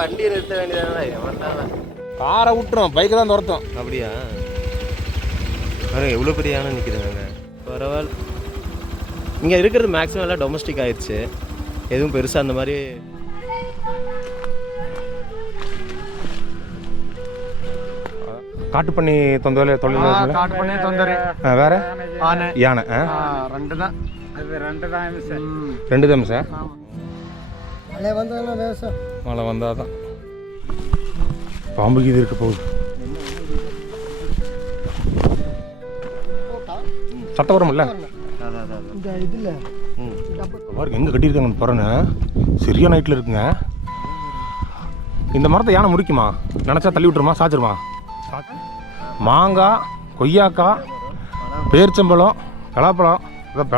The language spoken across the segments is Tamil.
வண்டியை நிறுத்த வேண்டியதானே. காரை விட்டுரும், பைக்கை தான் துரத்தும். அப்படியா? பாருங்க எவ்வளோ பெரிய யானை நிற்கிதுங்க. பரவாயில்ல. இங்கே இருக்கிறது மேக்ஸிமம் எல்லாம் டொமஸ்டிக் ஆயிடுச்சு. எதுவும் பெருசாக அந்த மாதிரி காட்டு பண்ணி தொந்தரவு தொழில் காட்டு பண்ணி தொந்தரவு வேற ஆனை யானை ரெண்டு தான். அது ரெண்டு தான் சார். மழை வந்தாலும் விவசாயம். மழை வந்தால் தான் பாம்புக்கு இது இருக்க போகுது. சத்தம் வரும்ல இந்த இதில் பாருங்க எங்கே கட்டியிருக்காங்கன்னு பாருங்க. சரியா நைட்டில் இருக்குங்க. இந்த மரத்தை யானை முடிக்குமா? நினச்சா தள்ளி விட்டுருமா? சாச்சிருமா? மாங்காய், கொய்யாக்காய், பேரிச்சம்பழம், பலாப்பழம்,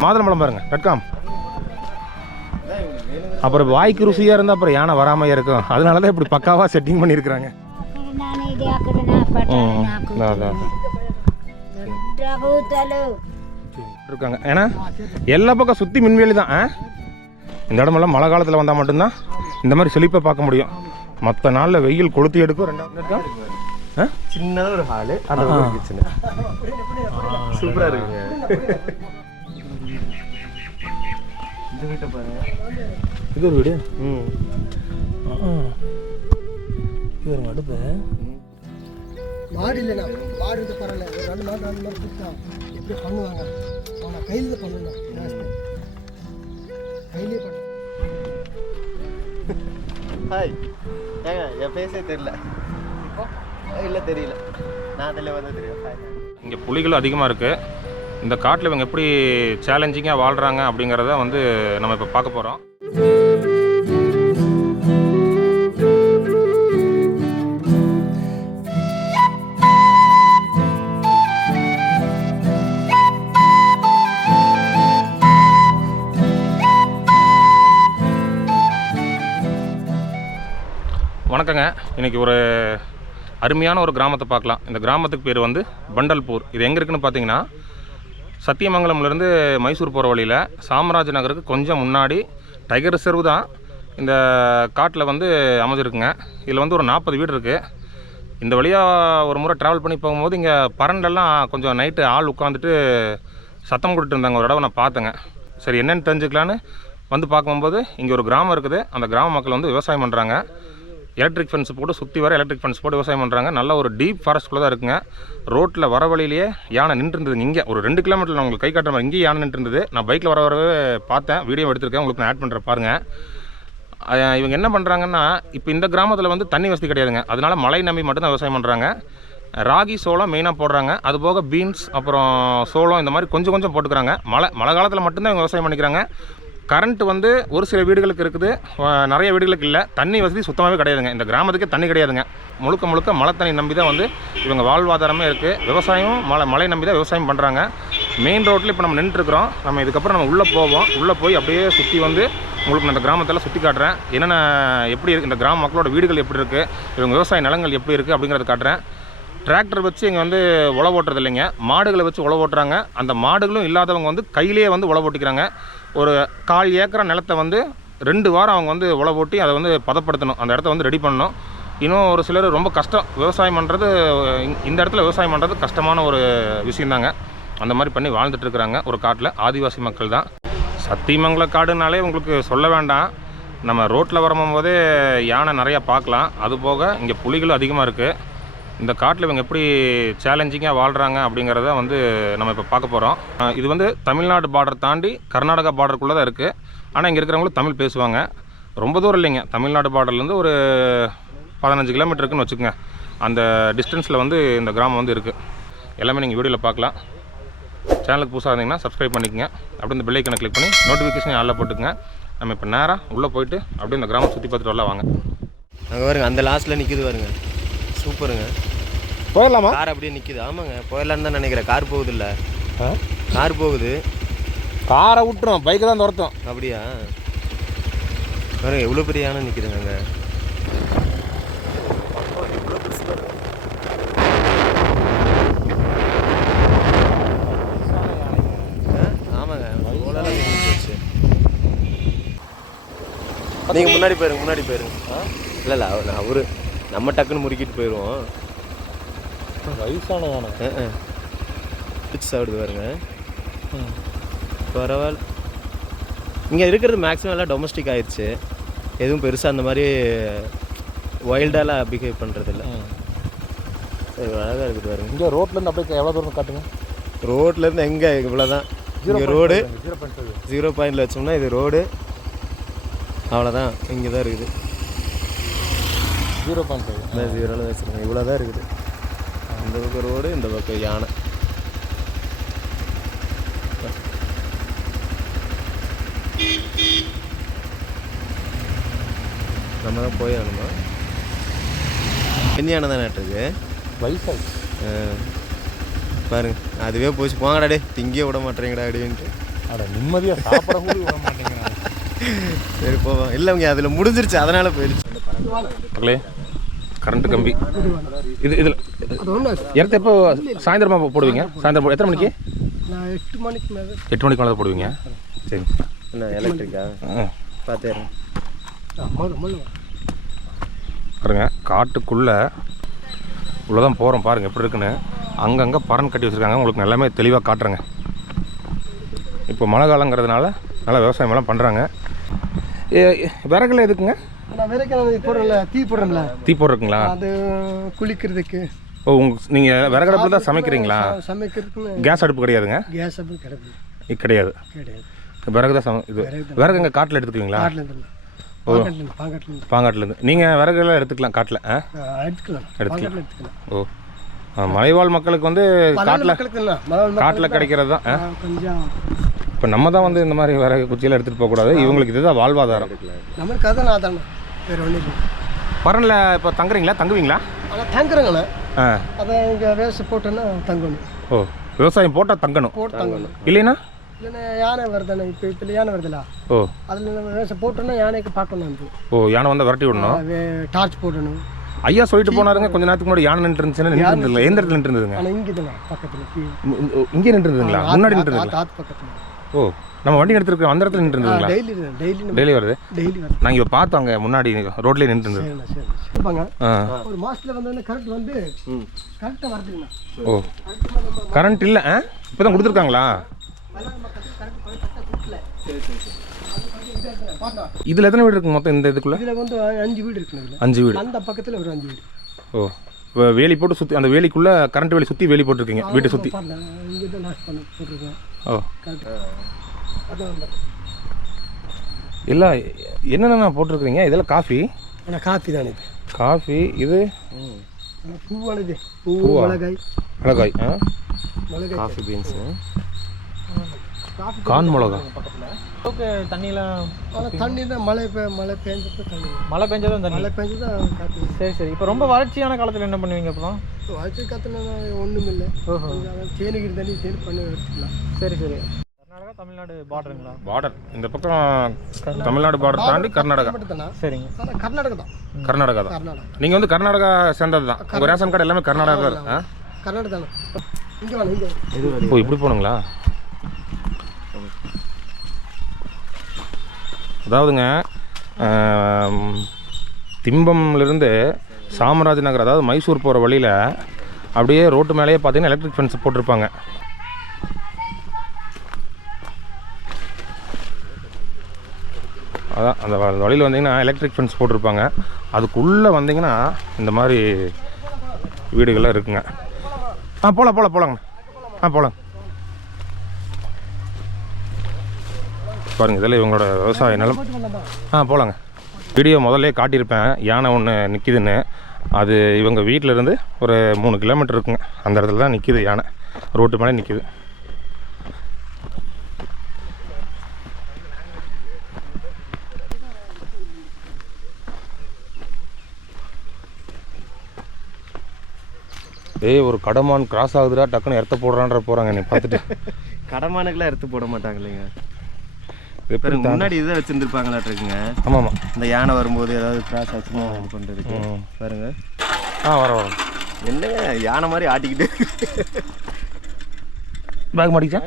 மாதுளம்பழம் பாருங்க ரெட்காம். அப்புறம் வாய்க்கு ருசியாக இருந்தால் அப்புறம் யானை வராமையாக இருக்கும். அதனால தான் இப்படி பக்காவாக செட்டிங் பண்ணியிருக்கிறாங்க. இருக்காங்க ஏன்னா எல்லா பக்கம் சுற்றி மின்வேலி தான். இந்த இடமெல்லாம் மழை காலத்தில் வந்தால் மட்டும்தான் இந்த மாதிரி செழிப்பை பார்க்க முடியும். மற்ற நாளில் வெயில் கொளுத்தி எடுக்கும். ரெண்டாவது சின்னதாக ஒரு ஹாலு, அந்த கிச்சனு சூப்பராக இருக்குங்க. இந்த வீட்டை பாருங்க. இது ஒரு வீடு. இது ஒரு அடுப்பு. மாடு இல்லைண்ணா, மாடு இது பரவாயில்ல. ஒரு 2 மாடு 4 மாடு கொடுத்தா எப்படி பண்ணுவாங்க? ஆனால் கையில் தான் பண்ணணும். கையிலே பண்ண. ஹாய் ஏங்க, என் பேசே தெரியல. இல்லை தெரியல, நான் அதில் வந்து தெரியும். இங்கே புலிகள் அதிகமாக இருக்குது. இந்த காட்டில் இவங்க எப்படி சேலஞ்சிங்காக வாழ்கிறாங்க அப்படிங்கிறத வந்து நம்ம இப்போ பார்க்க போகிறோம். வணக்கங்க. இன்றைக்கி ஒரு அருமையான ஒரு கிராமத்தை பார்க்கலாம். இந்த கிராமத்துக்கு பேர் வந்து பண்டல்பூர். இது எங்கே இருக்குதுன்னு பார்த்தீங்கன்னா, சத்தியமங்கலம்லேருந்து மைசூர் போகிற வழியில் சாமராஜ் நகருக்கு கொஞ்சம் முன்னாடி டைகர் ரிசர்வ் தான் இந்த காட்டில் வந்து அமைஞ்சிருக்குங்க. இதில் வந்து ஒரு 40 வீடு இருக்குது. இந்த வழியாக ஒரு முறை ட்ராவல் பண்ணி போகும்போது இங்கே பரண்டெல்லாம் கொஞ்சம் நைட்டு ஆள் உட்காந்துட்டு சத்தம் கொடுத்துட்டு இருந்தாங்க. ஒரு தடவை நான் பார்த்தேங்க. சரி என்னென்னு தெரிஞ்சுக்கலான்னு வந்து பார்க்கும்போது இங்கே ஒரு கிராமம் இருக்குது. அந்த கிராம மக்கள் வந்து விவசாயம் பண்ணுறாங்க. எலக்ட்ரிக் ஃபென்ஸ் போட்டு சுற்றி வர எலக்ட்ரிக் ஃபென்ஸ் போட்டு விவசாயம் பண்ணுறாங்க. நல்ல ஒரு டீப் ஃபாரஸ்ட்குள்ளே தான் இருக்குங்க. ரோட்டில் வர வழியிலேயே யானை நின்றுருந்தது. இங்கே ஒரு 2 கிலோமீட்டர் நான் உங்களுக்கு கை காட்டுற மாதிரி இங்கேயே யானை நின்றுருந்தது. நான் பைக்கில் வரவே பார்த்தேன், வீடியோ எடுத்திருக்கேன், உங்களுக்கு நான் ஆட் பண்ணுறேன் பாருங்கள். இவங்க என்ன பண்ணுறாங்கன்னா, இப்போ இந்த கிராமத்தில் வந்து தண்ணி வசதி கிடையாதுங்க. அதனால மழை நம்பி மட்டும்தான் விவசாயம் பண்ணுறாங்க. ராகி சோளம் மெயினாக போடுறாங்க. அதுபோக பீன்ஸ் அப்புறம் சோளம் இந்த மாதிரி கொஞ்சம் கொஞ்சம் போட்டுக்கிறாங்க. மழை காலத்தில் மட்டும்தான் இவங்க விவசாயம் பண்ணிக்கிறாங்க. கரண்ட் வந்து ஒரு சில வீடுகளுக்கு இருக்குது, நிறைய வீடுகளுக்கு இல்லை. தண்ணி வசதி சுத்தமாகவே கிடையாதுங்க. இந்த கிராமத்துக்கே தண்ணி கிடையாதுங்க. முழுக்க முழுக்க மழை தண்ணி நம்பி தான் வந்து இவங்க வாழ்வாதாரமே இருக்குது. விவசாயம் மழை நம்பி தான் விவசாயம் பண்ணுறாங்க. மெயின் ரோட்டில் இப்போ நம்ம நின்றுட்டுருக்குறோம். நம்ம இதுக்கப்புறம் நம்ம உள்ளே போவோம். உள்ளே போய் அப்படியே சுற்றி வந்து உங்களுக்கு நான் இந்த கிராமத்தில் சுற்றி காட்டுறேன். என்னென்ன எப்படி இருக்குது, இந்த கிராம மக்களோட வீடுகள் எப்படி இருக்குது, இவங்க விவசாய நிலங்கள் எப்படி இருக்குது அப்படிங்கிறத காட்டுறேன். டிராக்டர் வச்சு இங்கே வந்து உழவு ஓட்டுறது இல்லைங்க, மாடுகளை வச்சு உழவு ஓட்டுறாங்க. அந்த மாடுகளும் இல்லாதவங்க வந்து கையிலேயே வந்து உழவு ஓட்டிக்கிறாங்க. ஒரு 1/4 ஏக்கரா நிலத்தை வந்து 2 வாரம் அவங்க வந்து உழவு ஓட்டி அதை வந்து பதப்படுத்தணும், அந்த இடத்த வந்து ரெடி பண்ணணும். இன்னும் ஒரு சிலர் ரொம்ப கஷ்டம், விவசாயம் பண்ணுறது இந்த இடத்துல விவசாயம் பண்ணுறது கஷ்டமான ஒரு விஷயந்தாங்க. அந்த மாதிரி பண்ணி வாழ்ந்துட்டுருக்குறாங்க ஒரு காட்டில். ஆதிவாசி மக்கள் தான். சத்தியமங்கல காடுனாலே உங்களுக்கு சொல்ல வேண்டாம். நம்ம ரோட்டில் வரும்போதே யானை நிறையா பார்க்கலாம். அதுபோக இங்கே புலிகளும் அதிகமாக இருக்குது. இந்த காட்டில் இவங்க எப்படி சேலஞ்சிங்காக வாழ்கிறாங்க அப்படிங்கிறத வந்து நம்ம இப்போ பார்க்க போகிறோம். இது வந்து தமிழ்நாடு பார்டர் தாண்டி கர்நாடகா பார்டருக்குள்ளே தான் இருக்குது. ஆனால் இங்கே இருக்கிறவங்களும் தமிழ் பேசுவாங்க. ரொம்ப தூரம் இல்லைங்க, தமிழ்நாடு பார்டர்லேருந்து ஒரு 15 கிலோமீட்டர் இருக்குன்னு வச்சுக்கோங்க. அந்த டிஸ்டன்ஸில் வந்து இந்த கிராமம் வந்து இருக்குது. எல்லாமே நீங்கள் வீடியோவில் பார்க்கலாம். சேனலுக்கு புதுசாக இருந்தீங்கன்னா சப்ஸ்கிரைப் பண்ணிக்கங்க. அப்படி இந்த பெல் ஐக்கனை கிளிக் பண்ணி நோட்டிஃபிகேஷன் ஆளில் போட்டுக்கங்க. நம்ம இப்போ நேராக உள்ளே போயிட்டு அப்படியே இந்த கிராமம் சுற்றி பார்த்துட்டு வரலாம் வாங்க. அங்கே பாருங்க, அந்த லாஸ்ட்டில் நிற்கிது பாருங்க, சூப்பருங்க. போயிடலாமா? கார் அப்படியே நிற்கிது. ஆமாங்க, போயிடலான்னு தான் நினைக்கிறேன். கார் போகுது இல்லை, கார் போகுது. காரை விட்டுரும், பைக்கை தான் துரத்தும். அப்படியா? பாருங்க எவ்வளோ பெரிய யானை நிற்கிதுங்க அங்கே. ஆமாங்க, நீங்கள் முன்னாடி போயிருங்க, முன்னாடி போயிருங்க. இல்லை அவரு நம்ம டக்குன்னு முறுக்கிட்டு போயிடுவோம். வயசானதானே பிடிச்சி சாப்பிடுது பாருங்க. பரவாயில்ல. இங்கே இருக்கிறது மேக்ஸிமம் எல்லாம் டொமஸ்டிக் ஆயிடுச்சு. எதுவும் பெருசாக அந்த மாதிரி வைல்டாலாம் பிஹேவ் பண்ணுறதில்ல. அழகாக இருக்குது பாருங்க. இங்கே ரோட்லேருந்து அப்படியே எவ்வளோ தூரம் காட்டுங்க? ரோட்லேருந்து எங்கே இவ்வளோதான். இங்கே ரோடு 0.0 வச்சோம்னா இது ரோடு அவ்வளோதான். இங்கே தான் இருக்குது 0.5. 0 வச்சுருக்கேன். இவ்வளோ தான் இருக்குது. இந்த பக்கம் ரோடு, இந்த பக்கம் யானை. நம்ம தான் போய் ஆகணுமா? யானை தான் நட்டுருக்கு. வயசாச்சு பாருங்க. அதுவே போச்சு. போங்கடாடே திங்கே விட மாட்டேங்கடா அப்படின்ட்டு. அட நிம்மதியாக சாப்பிட கூட விட மாட்டேங்கிறாங்க. சரி போவோம். இல்லைங்க அதில் முடிஞ்சிருச்சு, அதனால் போயிடுச்சு. மக்களே கரண்ட் கம்பி இது இதில் இடத்த எப்போ சாயந்தரமாக போடுவீங்க? சாயந்தரம் எத்தனை மணிக்கு? 8 மணிக்கு மேலே. 8 மணிக்கு மேலே போடுவீங்க. சரி. என்ன எலக்ட்ரிக்கா? பார்த்துறேன். பாருங்க காட்டுக்குள்ளே உள்ளதான் போகிறோம். பாருங்கள் எப்படி இருக்குன்னு. அங்கங்கே பறன் கட்டி வச்சுருக்காங்க. உங்களுக்கு எல்லாமே தெளிவாக காட்டுறேங்க. இப்போ மழை காலங்கிறதுனால நல்லா விவசாயமெல்லாம் பண்ணுறாங்க. விறகுல எதுக்குங்க? தீ போடுறோம்ல. தீ போடுறதுங்களா? அது குளிக்கிறதுக்கு. ஓ நீங்கள் விறகடுப்பில் தான் சமைக்கிறீங்களா? சமைக்கிறதுக்கு கேஸ் அடுப்பு கிடையாதுங்க? கேஸ் அடுப்பு கிடையாது. கிடையாது. விறகு தான் இது விறகு எங்கள் காட்டில் எடுத்துக்குவீங்களா? பாங்காட்டிலேருந்து. நீங்கள் விறகுலாம் எடுத்துக்கலாம் காட்டில்? எடுத்துக்கலாம். ஓ மலைவாழ் மக்களுக்கு வந்து காட்டில் கிடைக்கிறது தான். இப்போ நம்ம தான் வந்து இந்த மாதிரி விறகு குச்சியில் எடுத்துகிட்டு போகக்கூடாது. இவங்களுக்கு இதுதான் வாழ்வாதாரம். நம்மளுக்கு அதான் ஆதாரம். வேறு ஒன்றும் இல்லை. பரனில் இப்போ தங்குறீங்களா? தங்குவீங்களா? ஆனால் தங்குறேங்கண்ணா. அதை இங்கே வேஸ்ட் போட்டோன்னா தங்கணும். ஓ விவசாயம் போட்டால் தங்கணும். போட்டு தங்கணும். இல்லைன்னா இல்லைன்னா யானை வருதானே. இப்போ யானை வருதுல்ல. ஓ அதில் நம்ம வேஸ்ட் போட்டோன்னா யானைக்கு பார்க்கணும். ஓ யானை வந்து விரட்டி விடணும். டார்ச் போடணும். ஐயா சொல்லிட்டு போனாருங்க கொஞ்ச நேரத்துக்கு முன்னாடி யானை நின்று இருந்துச்சுன்னா நின்று எந்த இடத்துல நின்று இருந்ததுங்க? ஆனால் இங்கே தானே பக்கத்தில். இங்கே நின்று இருந்ததுங்களா? முன்னாடி நின்று இருந்தது பக்கத்தில். ஓ நம்ம வண்டி எடுத்துருக்கோம் அந்த இடத்துல நின்று இருந்ததுங்களா? டெய்லி வருது. நாங்கள் இப்போ பார்த்தோம் அங்கே முன்னாடி ரோட்லேயே நின்று இருந்தது. ஒரு மாசத்துல வந்து கரண்ட் வந்து கரெக்டாக வருதுங்கண்ணா. ஓ கரண்ட் இல்லை இப்போ தான் கொடுத்துருக்காங்களா? இதில் எத்தனை வீடு இருக்குங்க மொத்தம் இந்த இதுக்குள்ள? இதில் வந்து 5 வீடு இருக்குங்க. 5 வீடு. அந்த பக்கத்தில் ஒரு 5 வீடு. ஓ வேலி போட்டு சுற்றி அந்த வேலிக்குள்ளே கரண்ட் வேலி சுற்றி வேலி போட்டிருக்கீங்க வீட்டை சுற்றி? இங்கே தான் லாஸ்ட் பண்ண போட்டிருக்கேன். ஓ இல்லை என்னென்ன போட்டிருக்கிறீங்க? இதெல்லாம் காஃபி? ஆனால் காஃபி தானே. காஃபி இது பூவானது. பூ மிளகாய். மிளகாய் காஃபி பீன்ஸு கான் மிளகா. தண்ணியெலாம் தண்ணி தான் மழை பெஞ்சது தண்ணி. மழை பெஞ்சதும் தண்ணி. மழை பெஞ்சதான் காற்று. சரி. இப்போ ரொம்ப வறட்சியான காலத்தில் என்ன பண்ணுவீங்க? அப்புறம் வறட்சி காற்றுனா ஒன்றும் இல்லை. சேனுகிரி தண்ணி சேனு பண்ணி எடுத்துக்கலாம். சரி. கர்நாடகா தமிழ்நாடு பார்டருங்களா? பார்டர் இந்த பக்கம் தமிழ்நாடு பார்டர் தாண்டி கர்நாடகா. சரிங்க. கர்நாடகா தான். கர்நாடகா தான். நீங்கள் வந்து கர்நாடகா சேர்ந்தது தான். உங்கள் ரேஷன் கார்டு எல்லாமே கர்நாடகா தான். கர்நாடகா தானே. இங்கே வேணும் இங்கே. ஓ இப்படி போகணுங்களா? அதாவதுங்க திம்பம்லேருந்து சாமராஜ் நகர் அதாவது மைசூர் போகிற வழியில் அப்படியே ரோட்டு மேலேயே பார்த்தீங்கன்னா எலக்ட்ரிக் ஃபென்ஸ் போட்டிருப்பாங்க. அதான் அந்த வழியில் வந்தீங்கன்னா எலக்ட்ரிக் ஃபென்ஸ் போட்டிருப்பாங்க. அதுக்குள்ளே வந்தீங்கன்னா இந்த மாதிரி வீடுகள்லாம் இருக்குங்க. போகலாங்க. போகலாம். பாருங்கள் இதெல்லாம் இவங்களோட விவசாய நிலம். போகலாங்க. வீடியோ முதல்ல காட்டியிருப்பேன் யானை ஒன்று நிற்கிதுன்னு. அது இவங்க வீட்டிலேருந்து ஒரு 3 கிலோமீட்டர் இருக்குங்க. அந்த இடத்துல தான் நிற்கிது யானை. ரோட்டு மேலே நிற்கிது. ஒரு கடமான் கிராஸ் ஆகுதுடா டக்குன்னு எடுத்து போடுறான்ற போகிறாங்க. நீ பார்த்துட்டு கடமானுக்கெல்லாம் எடுத்து போட மாட்டாங்க இல்லைங்க. முன்னாடி இதை வச்சுருந்துருப்பாங்களாட்ருக்குங்க. ஆமாம் இந்த யானை வரும்போது ஏதாவது கிராஸ் ஆச்சுன்னா கொண்டு இருக்கு பாருங்க. வர என்னங்க யானை மாதிரி ஆட்டிக்கிட்டு பேக் மாட்டிக்கிச்சா?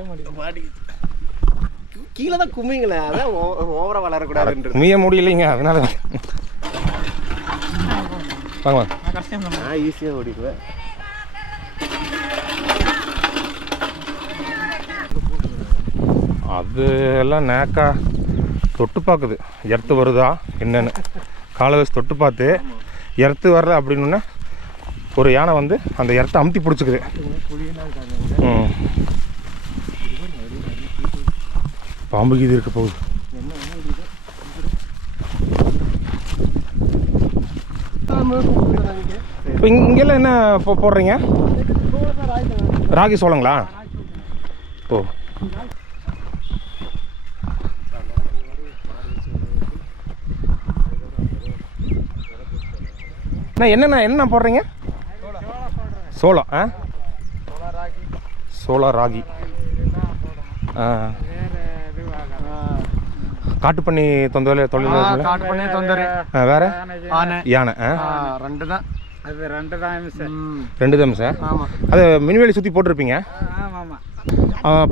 கீழே தான் குமிங்களேன். அதான் ஓவராக வளரக்கூடாதுன்றது. குமிய முடியலைங்க அதனால. வாங்க வாங்க. நான் கஷ்டம் தான். நான் ஈஸியாக ஓடிடுவேன். அது எல்லாம் நேக்கா தொட்டு பார்க்குது எர்த்து வருதா என்னன்னு. காலை வச்சு தொட்டு பார்த்து எர்த்து வரல அப்படின்னா ஒரு யானை வந்து அந்த எர்த்தை அமுத்தி பிடிச்சிக்குது. பாம்பு கீது இருக்க போகுது. இப்போ இங்கெல்லாம் என்ன போடுறீங்க? ராகி சோளங்களா? ஓ, என்ன போடுறீங்க? சோளம். சோளா ராகி. காட்டுப்பண்ணி தொழில் வேற யானை ரெண்டு தான் சார். அது மின்வேலி சுற்றி போட்டிருப்பீங்க.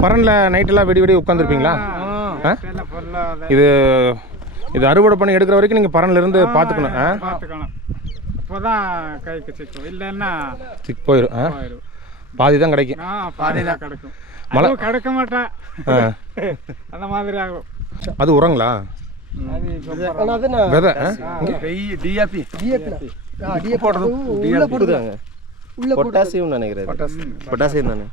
பரனில் நைட்டெல்லாம் வெடி உட்காந்துருப்பீங்களா? இது இது அறுவடை பண்ணி எடுக்கிற வரைக்கும் நீங்கள் பரன்லேருந்து பார்த்துக்கணும். அப்போதான் கைக்கு சிக்கும், இல்லைன்னா சிக் போயிடும். பாதி தான் கிடைக்கும். பாதி தான் கிடைக்கும். மழை கிடைக்க மாட்டேன் அந்த மாதிரி ஆகும். அது உரங்களா? விதை பொட்டாசியம் நினைக்கிறேன். பொட்டாசியம் தானே.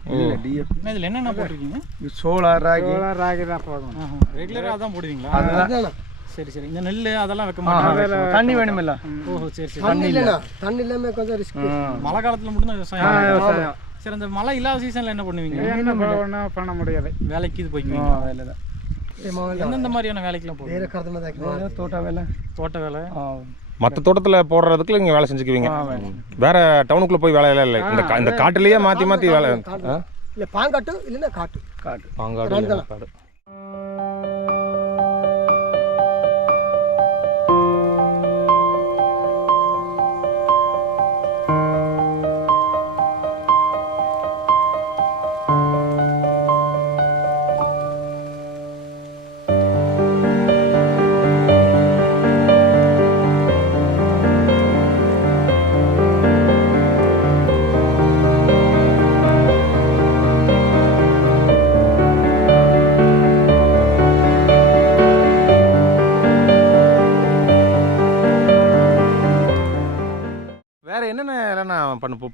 இதில் என்னென்ன போட்டிருக்கீங்க? சோளா ராகி தான் போதும். ரெகுலராக தான் போடுவீங்களா? சரி சரி. இந்த நெல் அதெல்லாம் வைக்க மாட்டாங்க. தண்ணி வேணுமில்ல? ஓஹோ சரி சரி. தண்ணி இல்லைண்ணா, தண்ணி இல்லாமல் கொஞ்சம் ரிஸ்க். மழை காலத்தில் மட்டும்தான் விவசாயம். சரி, அந்த மழை இல்லாத சீசனில் என்ன பண்ணுவீங்க? என்ன பண்ண முடியாது, வேலைக்கு இது போய்க்குவீங்க. வேலை தான். எந்தெந்த மாதிரியான வேலைக்கெல்லாம் போடுவீங்க? தோட்ட வேலை. மற்ற தோட்டத்தில் போடுறதுக்கு நீங்கள் வேலை செஞ்சுக்குவீங்க. வேற டவுனுக்குள்ளே போய் வேலையெல்லாம் இல்லை. இந்த காட்டுலேயே மாற்றி வேலை. இல்லை பாங்காட்டு இல்லைன்னா காட்டு பாங்காடு காடு.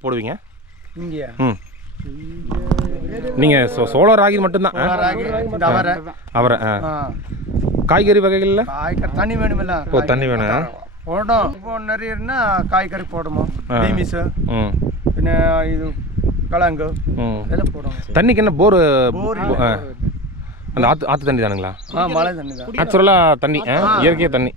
போடுவீங்க இங்கேயா? நீங்கள் சோள ராகி மட்டும்தான்? அவரை காய்கறி வகைகளில் தண்ணி வேணுமில்ல? ஓ, தண்ணி வேணும். போடும். இப்போ நிறையனா காய்கறி போடுமோ, பீமிஸ், பின்ன இது கிழங்கு இதெல்லாம் போடுவோம். தண்ணிக்கு என்ன போர்? அந்த ஆற்று தண்ணி தானுங்களா? மழை தண்ணி தான். நேச்சுரலாக தண்ணி, இயற்கையாக தண்ணி.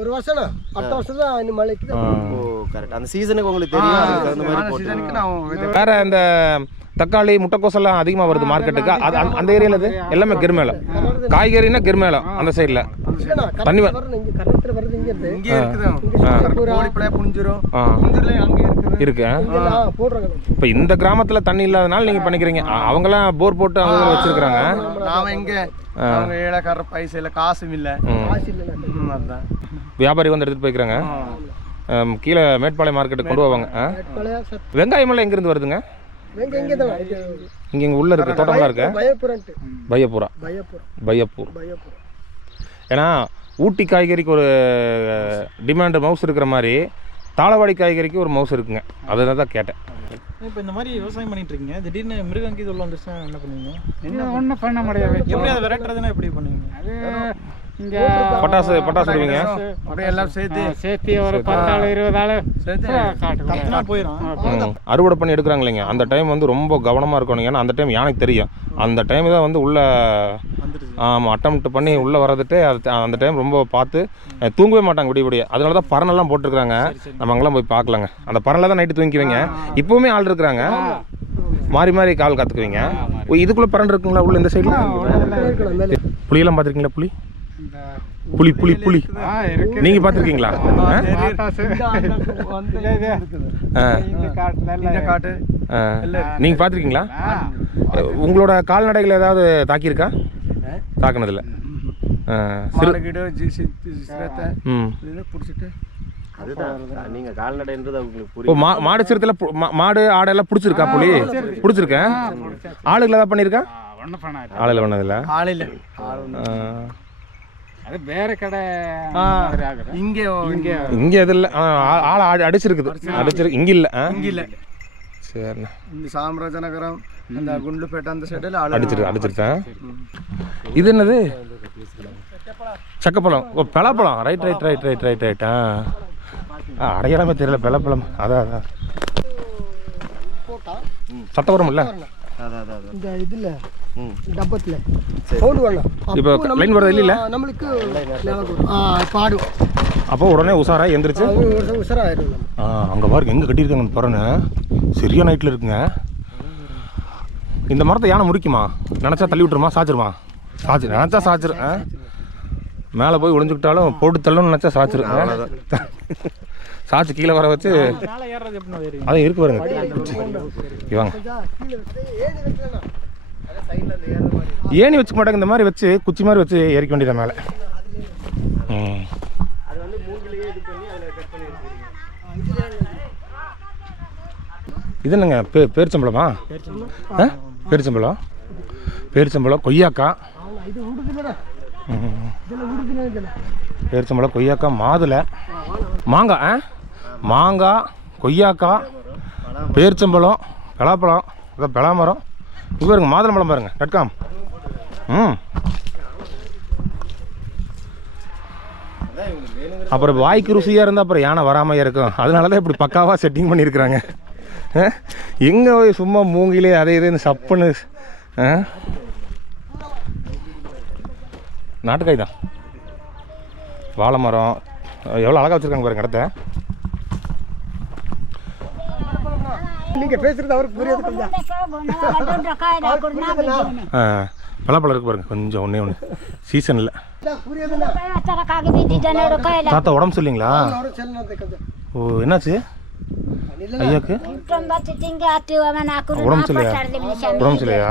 ஒரு வருஷம் அடுத்த வருஷம் தான் இந்த மழைக்கு. ஓ கரெக்ட். அந்த சீசனுக்கு உங்களுக்கு தெரியும். அதுக்கு தகுந்த மாதிரி போட்டு. வேற இந்த தக்காளி முட்டைக்கோசெல்லாம் அதிகமாக வருது மார்க்கெட்டுக்கு. அந்த ஏரியாவில் இது எல்லாமே கிருமேலம். காய்கறினா கிருமேலம் அந்த சைடில் தண்ணி இருக்கு. இப்போ இந்த கிராமத்தில் தண்ணி இல்லாதனால நீங்கள் பண்ணிக்கிறீங்க. அவங்கெல்லாம் போர் போட்டு அவங்க வச்சிருக்கிறாங்க. நாம இங்கே ஏழைக்கார பைசையில் காசும் இல்லை. வியாபாரி வந்து எடுத்துகிட்டு போய்க்கிறாங்க. கீழே மேட்டுப்பாளையம் மார்க்கெட்டுக்கு கொண்டு போவாங்க. வெங்காயமெல்லாம் எங்கேருந்து வருதுங்க? இங்கே உள்ள இருக்கு, தோட்டம்லாம் இருக்கு. பையப்பூர். ஏன்னா ஊட்டி காய்கறிக்கு ஒரு டிமாண்டு மவுஸ் இருக்கிற மாதிரி தாளவாடி காய்கறிக்கு ஒரு மவுஸ் இருக்குங்க. அதனால தான் கேட்டேன். இப்போ இந்த மாதிரி விவசாயம் பண்ணிட்டு இருக்கீங்க, திடீர்னு மிருகங்கி தொல்லை வந்துச்சுன்னா என்ன பண்ணுவீங்க? ஒன்றும் பண்ண முடியாது. எப்படி அதை விரட்டுறதுன்னா எப்படி பண்ணுவீங்க? அது இங்கே பட்டாசு விடுவீங்க. அப்படியே எல்லாம் சேர்த்து ஒரு 10-20 ஆள் சேர்த்து போயிடும். அறுவடை பண்ணி எடுக்கிறாங்க இல்லைங்க, அந்த டைம் வந்து ரொம்ப கவனமாக இருக்கணும். ஏன்னா அந்த டைம் யானைக்கு தெரியும். அந்த டைம் தான் வந்து உள்ள அட்டம்ப்ட் பண்ணி உள்ளே வர்றதுட்டு அந்த டைம் ரொம்ப பார்த்து தூங்கவே மாட்டாங்க விடிய. அதனால தான் பறனெல்லாம் போட்டிருக்கிறாங்க. நம்ம அங்கெல்லாம் போய் பார்க்கலாங்க. அந்த பறனில் தான் நைட்டு தூங்கிக்குவீங்க. இப்போவுமே ஆள் இருக்கிறாங்க, மாறி கால் காத்துக்குவீங்க. இதுக்குள்ளே பறன் இருக்குங்களா உள்ள இந்த சைடில்? புளியெல்லாம் பார்த்துருக்கீங்களா? புலி நீங்க பாத்துருக்கீங்களா? நீங்க பாத்துருக்கீங்களா? உங்களோட கால்நடைகள் ஏதாவது தாக்கியிருக்கா? தாக்குனதில்ல. அதுதான் நீங்கள் கால்நடைன்றது உங்களுக்கு ஓ புரியும். மாடு சிறுத்தில் மாடு ஆடெல்லாம் பிடிச்சிருக்கா புலி? பிடிச்சிருக்கேன். ஆளுகளை ஏதாவது பண்ணியிருக்கா? ஒன்றும் பண்ணாது. ஆளுகளை பண்ணதில்ல. ஆளில்ல அது வேற கடை மாதிரி ஆகுது. இங்கே இங்கே இது இல்லை. ஆளை அடிச்சிருக்குது. அடிச்சிருக்கு. இங்கே இல்லை. இங்கே இல்லை. சரிண்ணா. இந்த சாம்ராஜநகரம் அந்த குண்டுப்பேட்டை அந்த சைடில் அடிச்சிருக்கேன். இது என்னது? சக்கப்பழம். ஓ பலாப்பழம். ரைட். அடையாளமே தெரியல. பலாப்பழம். அதான் சத்தம் வரும்ல. இந்த இதில் டப்பத்தில் சவுண்டு வரலாம். இப்போ லைன் வருது இல்லை நம்மளுக்கு பாடும். அப்போ உடனே உஷாராக எந்திரிச்சு உஷாராயிடும். அங்கே பாருங்க எங்கே கட்டியிருக்காங்கன்னு பாருங்க. சரியா நைட்டில் இருக்குங்க. இந்த மரத்தை யானை முறிக்குமா? நினச்சா தள்ளி விட்டுருமா? சாச்சிருமா? நினச்சா சாச்சிரு. மேலே போய் ஒளிஞ்சுக்கிட்டாலும் போட்டு தள்ளணும்னு நினச்சா சாச்சிரு. சாச்சு கீழே வர வச்சு அதான் இருக்கு பாருங்க. இவாங்க ஏணி வச்சுக்க மாட்டாங்க. இந்த மாதிரி வச்சு குச்சி மாதிரி வச்சு ஏறிக்க வேண்டியதான் மேலே. இது என்னங்க பேரிச்சம்பழமா? பேரிச்சம்பழம் கொய்யாக்காய். பேரிச்சம்பழம் கொய்யாக்காய் மாதுளை மாங்காய் கொய்யாக்காய் பேரிச்சம்பழம் பலாப்பழம். அதான் பலாமரம். இது பாருங்க மாதுளை பழம் பாருங்க. .com. அப்புறம் வாய்க்கு ருசியாக இருந்தால் அப்புறம் யானை வராமையாக இருக்கும். அதனால தான் இப்படி பக்காவாக செட்டிங் பண்ணியிருக்கிறாங்க. எங்கே போய் சும்மா மூங்கிலே அதை இதுன்னு சப்புன்னு. நாட்டுக்காய் தான். வாழை மரம் எவ்வளோ அழகாக வச்சுருக்காங்க பாருங்க இடத்த. நீங்கள் பேசுகிறது அவருக்கு புரியாது. பலாப்பழம் இருக்கு பாருங்க. கொஞ்சம் ஒன்றே சீசன் இல்லை. தாத்தா உடம்பு சொல்லிங்களா? ஓ என்னாச்சு ஐயாக்கு? உடம்பு சொல்லையா?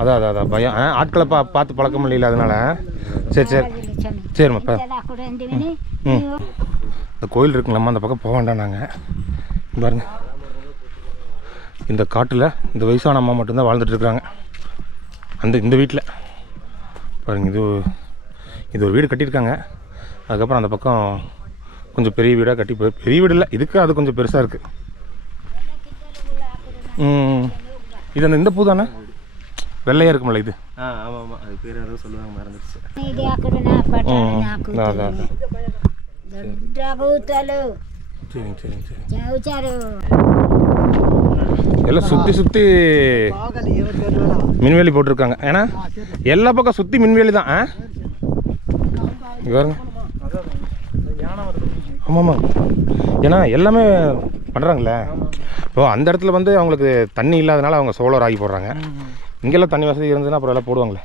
அதான் பயம். ஆட்களை பார்த்து பழக்கம் இல்லையில அதனால. சரிம்மா. இந்த கோயில் இருக்குங்களாம்மா, அந்த பக்கம் போக வேண்டாம். நாங்கள் பாருங்க இந்த காட்டில் இந்த வயசான அம்மா மட்டும்தான் வாழ்ந்துட்டுருக்குறாங்க. இந்த வீட்டில் பாருங்க. இது ஒரு வீடு கட்டியிருக்காங்க. அதுக்கப்புறம் அந்த பக்கம் கொஞ்சம் பெரிய வீடாக கட்டி பெரிய வீடு இல்லை, இதுக்கு அது கொஞ்சம் பெருசாக இருக்குது. இது இந்த பூ தானே வெள்ளையாக இருக்குமில்ல இது? ஆமாம். அது பேர் ஏதோ சொல்லுவாங்க, மறந்துடுச்சு. சரி. எல்லாம் சுற்றி மின்வேலி போட்டிருக்காங்க. ஏன்னா எல்லா பக்கம் சுற்றி மின்வேலி தான். பாருங்க. ஆமாம்மா. ஏன்னா எல்லாமே பண்ணுறாங்களே. இப்போ அந்த இடத்துல வந்து அவங்களுக்கு தண்ணி இல்லாதனால அவங்க சோலார் ஆகி போடுறாங்க. இங்கெல்லாம் தண்ணி வசதி இருந்ததுன்னா அப்புறம் எல்லாம் போடுவாங்களே.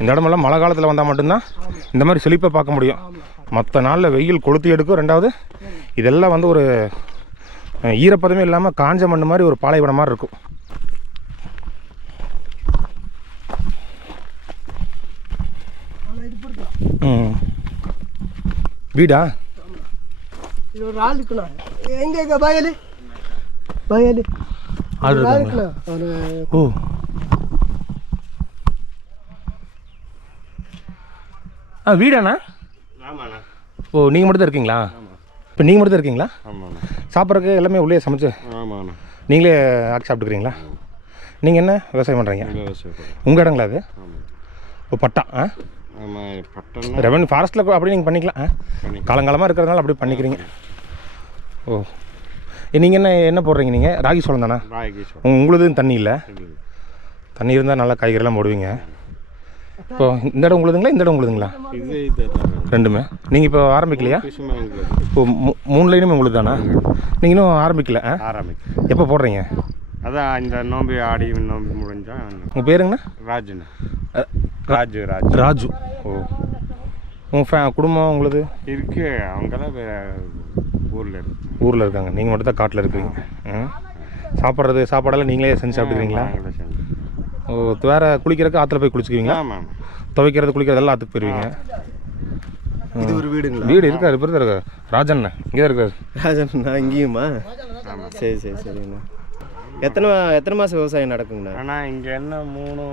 இந்த இடமெல்லாம் மழை காலத்தில் வந்தால் மட்டும்தான் இந்த மாதிரி செழிப்பை பார்க்க முடியும். மற்ற நாளில் வெயில் கொளுத்தி எடுக்கும். ரெண்டாவது இதெல்லாம் வந்து ஒரு ஈரப்பதமே இல்லாமல் காஞ்ச மண் மாதிரி ஒரு பாலைவனம் மாதிரி இருக்கும். வீடா? இது ஒரு ஆள் இருக்கலாம். எங்க பயலு ஆள் இருக்காங்களா? ஓ வீடாண்ணா? ஆமாண்ணா. ஓ நீங்கள் மட்டும் தான் இருக்கீங்களா? இப்போ நீங்கள் மட்டும் தான் இருக்கீங்களா? ஆமாண்ணா. சாப்பிட்றதுக்கு எல்லாமே உள்ளே சமைச்சு ஆமாண்ணா. நீங்களே ஆக்கி சாப்பிட்டுக்கிறீங்களா? நீங்கள் என்ன விவசாயம் பண்ணுறீங்க? உங்கள் இடங்களா அது? ஓ பட்டா. ரெவன்யூ ஃபாரஸ்ட்டில் அப்படி நீங்கள் பண்ணிக்கலாம். காலங்காலமாக இருக்கிறதுனால அப்படி பண்ணிக்கிறீங்க. ஓ நீங்கள் என்ன போடுறீங்க? நீங்கள் ராகி சோளம் தானே? உங்களுது தண்ணி இல்லை? தண்ணி இருந்தால் நல்லா காய்கறிலாம் போடுவீங்க. இப்போ இந்த இடம் உங்களுதுங்களா இந்த இடம் உங்களுதுங்களா? ரெண்டுமே. நீங்கள் இப்போ ஆரம்பிக்கலையா? இப்போ 3 லைனுமே உங்களுக்கு தானே? நீங்கள் இன்னும் ஆரம்பிக்கல? எப்போ போடுறீங்க? அதான் இந்த நோம்பி ஆடி நோம்பி முடிஞ்சா. உங்கள் பேருங்கண்ணா? ராஜுண்ணா. ராஜு. ஓ உங்கள் குடும்பம் உங்களுது இருக்கு. அவங்கெல்லாம் ஊரில் இருக்கு. ஊரில் இருக்காங்க, நீங்கள் மட்டும் தான் காட்டில் இருக்கீங்க. சாப்பாடெல்லாம் நீங்களே செஞ்சு சாப்பிட்டுக்கிறீங்களா? நாங்களே செஞ்சு. ஓ, வேறு குளிக்கிறதுக்கு ஆற்றுல போய் குளிச்சுக்குவீங்களா? ஆமாம். துவைக்கிறது குளிக்கிறதெல்லாம் ஆற்றுக்கு போயிருவீங்க. இது ஒரு வீடுங்களா? வீடு இருக்காரு, இப்போ தான் இருக்காரு ராஜண்ணா, இங்கே தான் இருக்காரு. ராஜண்ணா இங்கேயுமா? சரி சரி சரிங்கண்ணா. எத்தனை மாதம் விவசாயம் நடக்குங்கண்ணா? ஆனால் இங்கே என்ன 3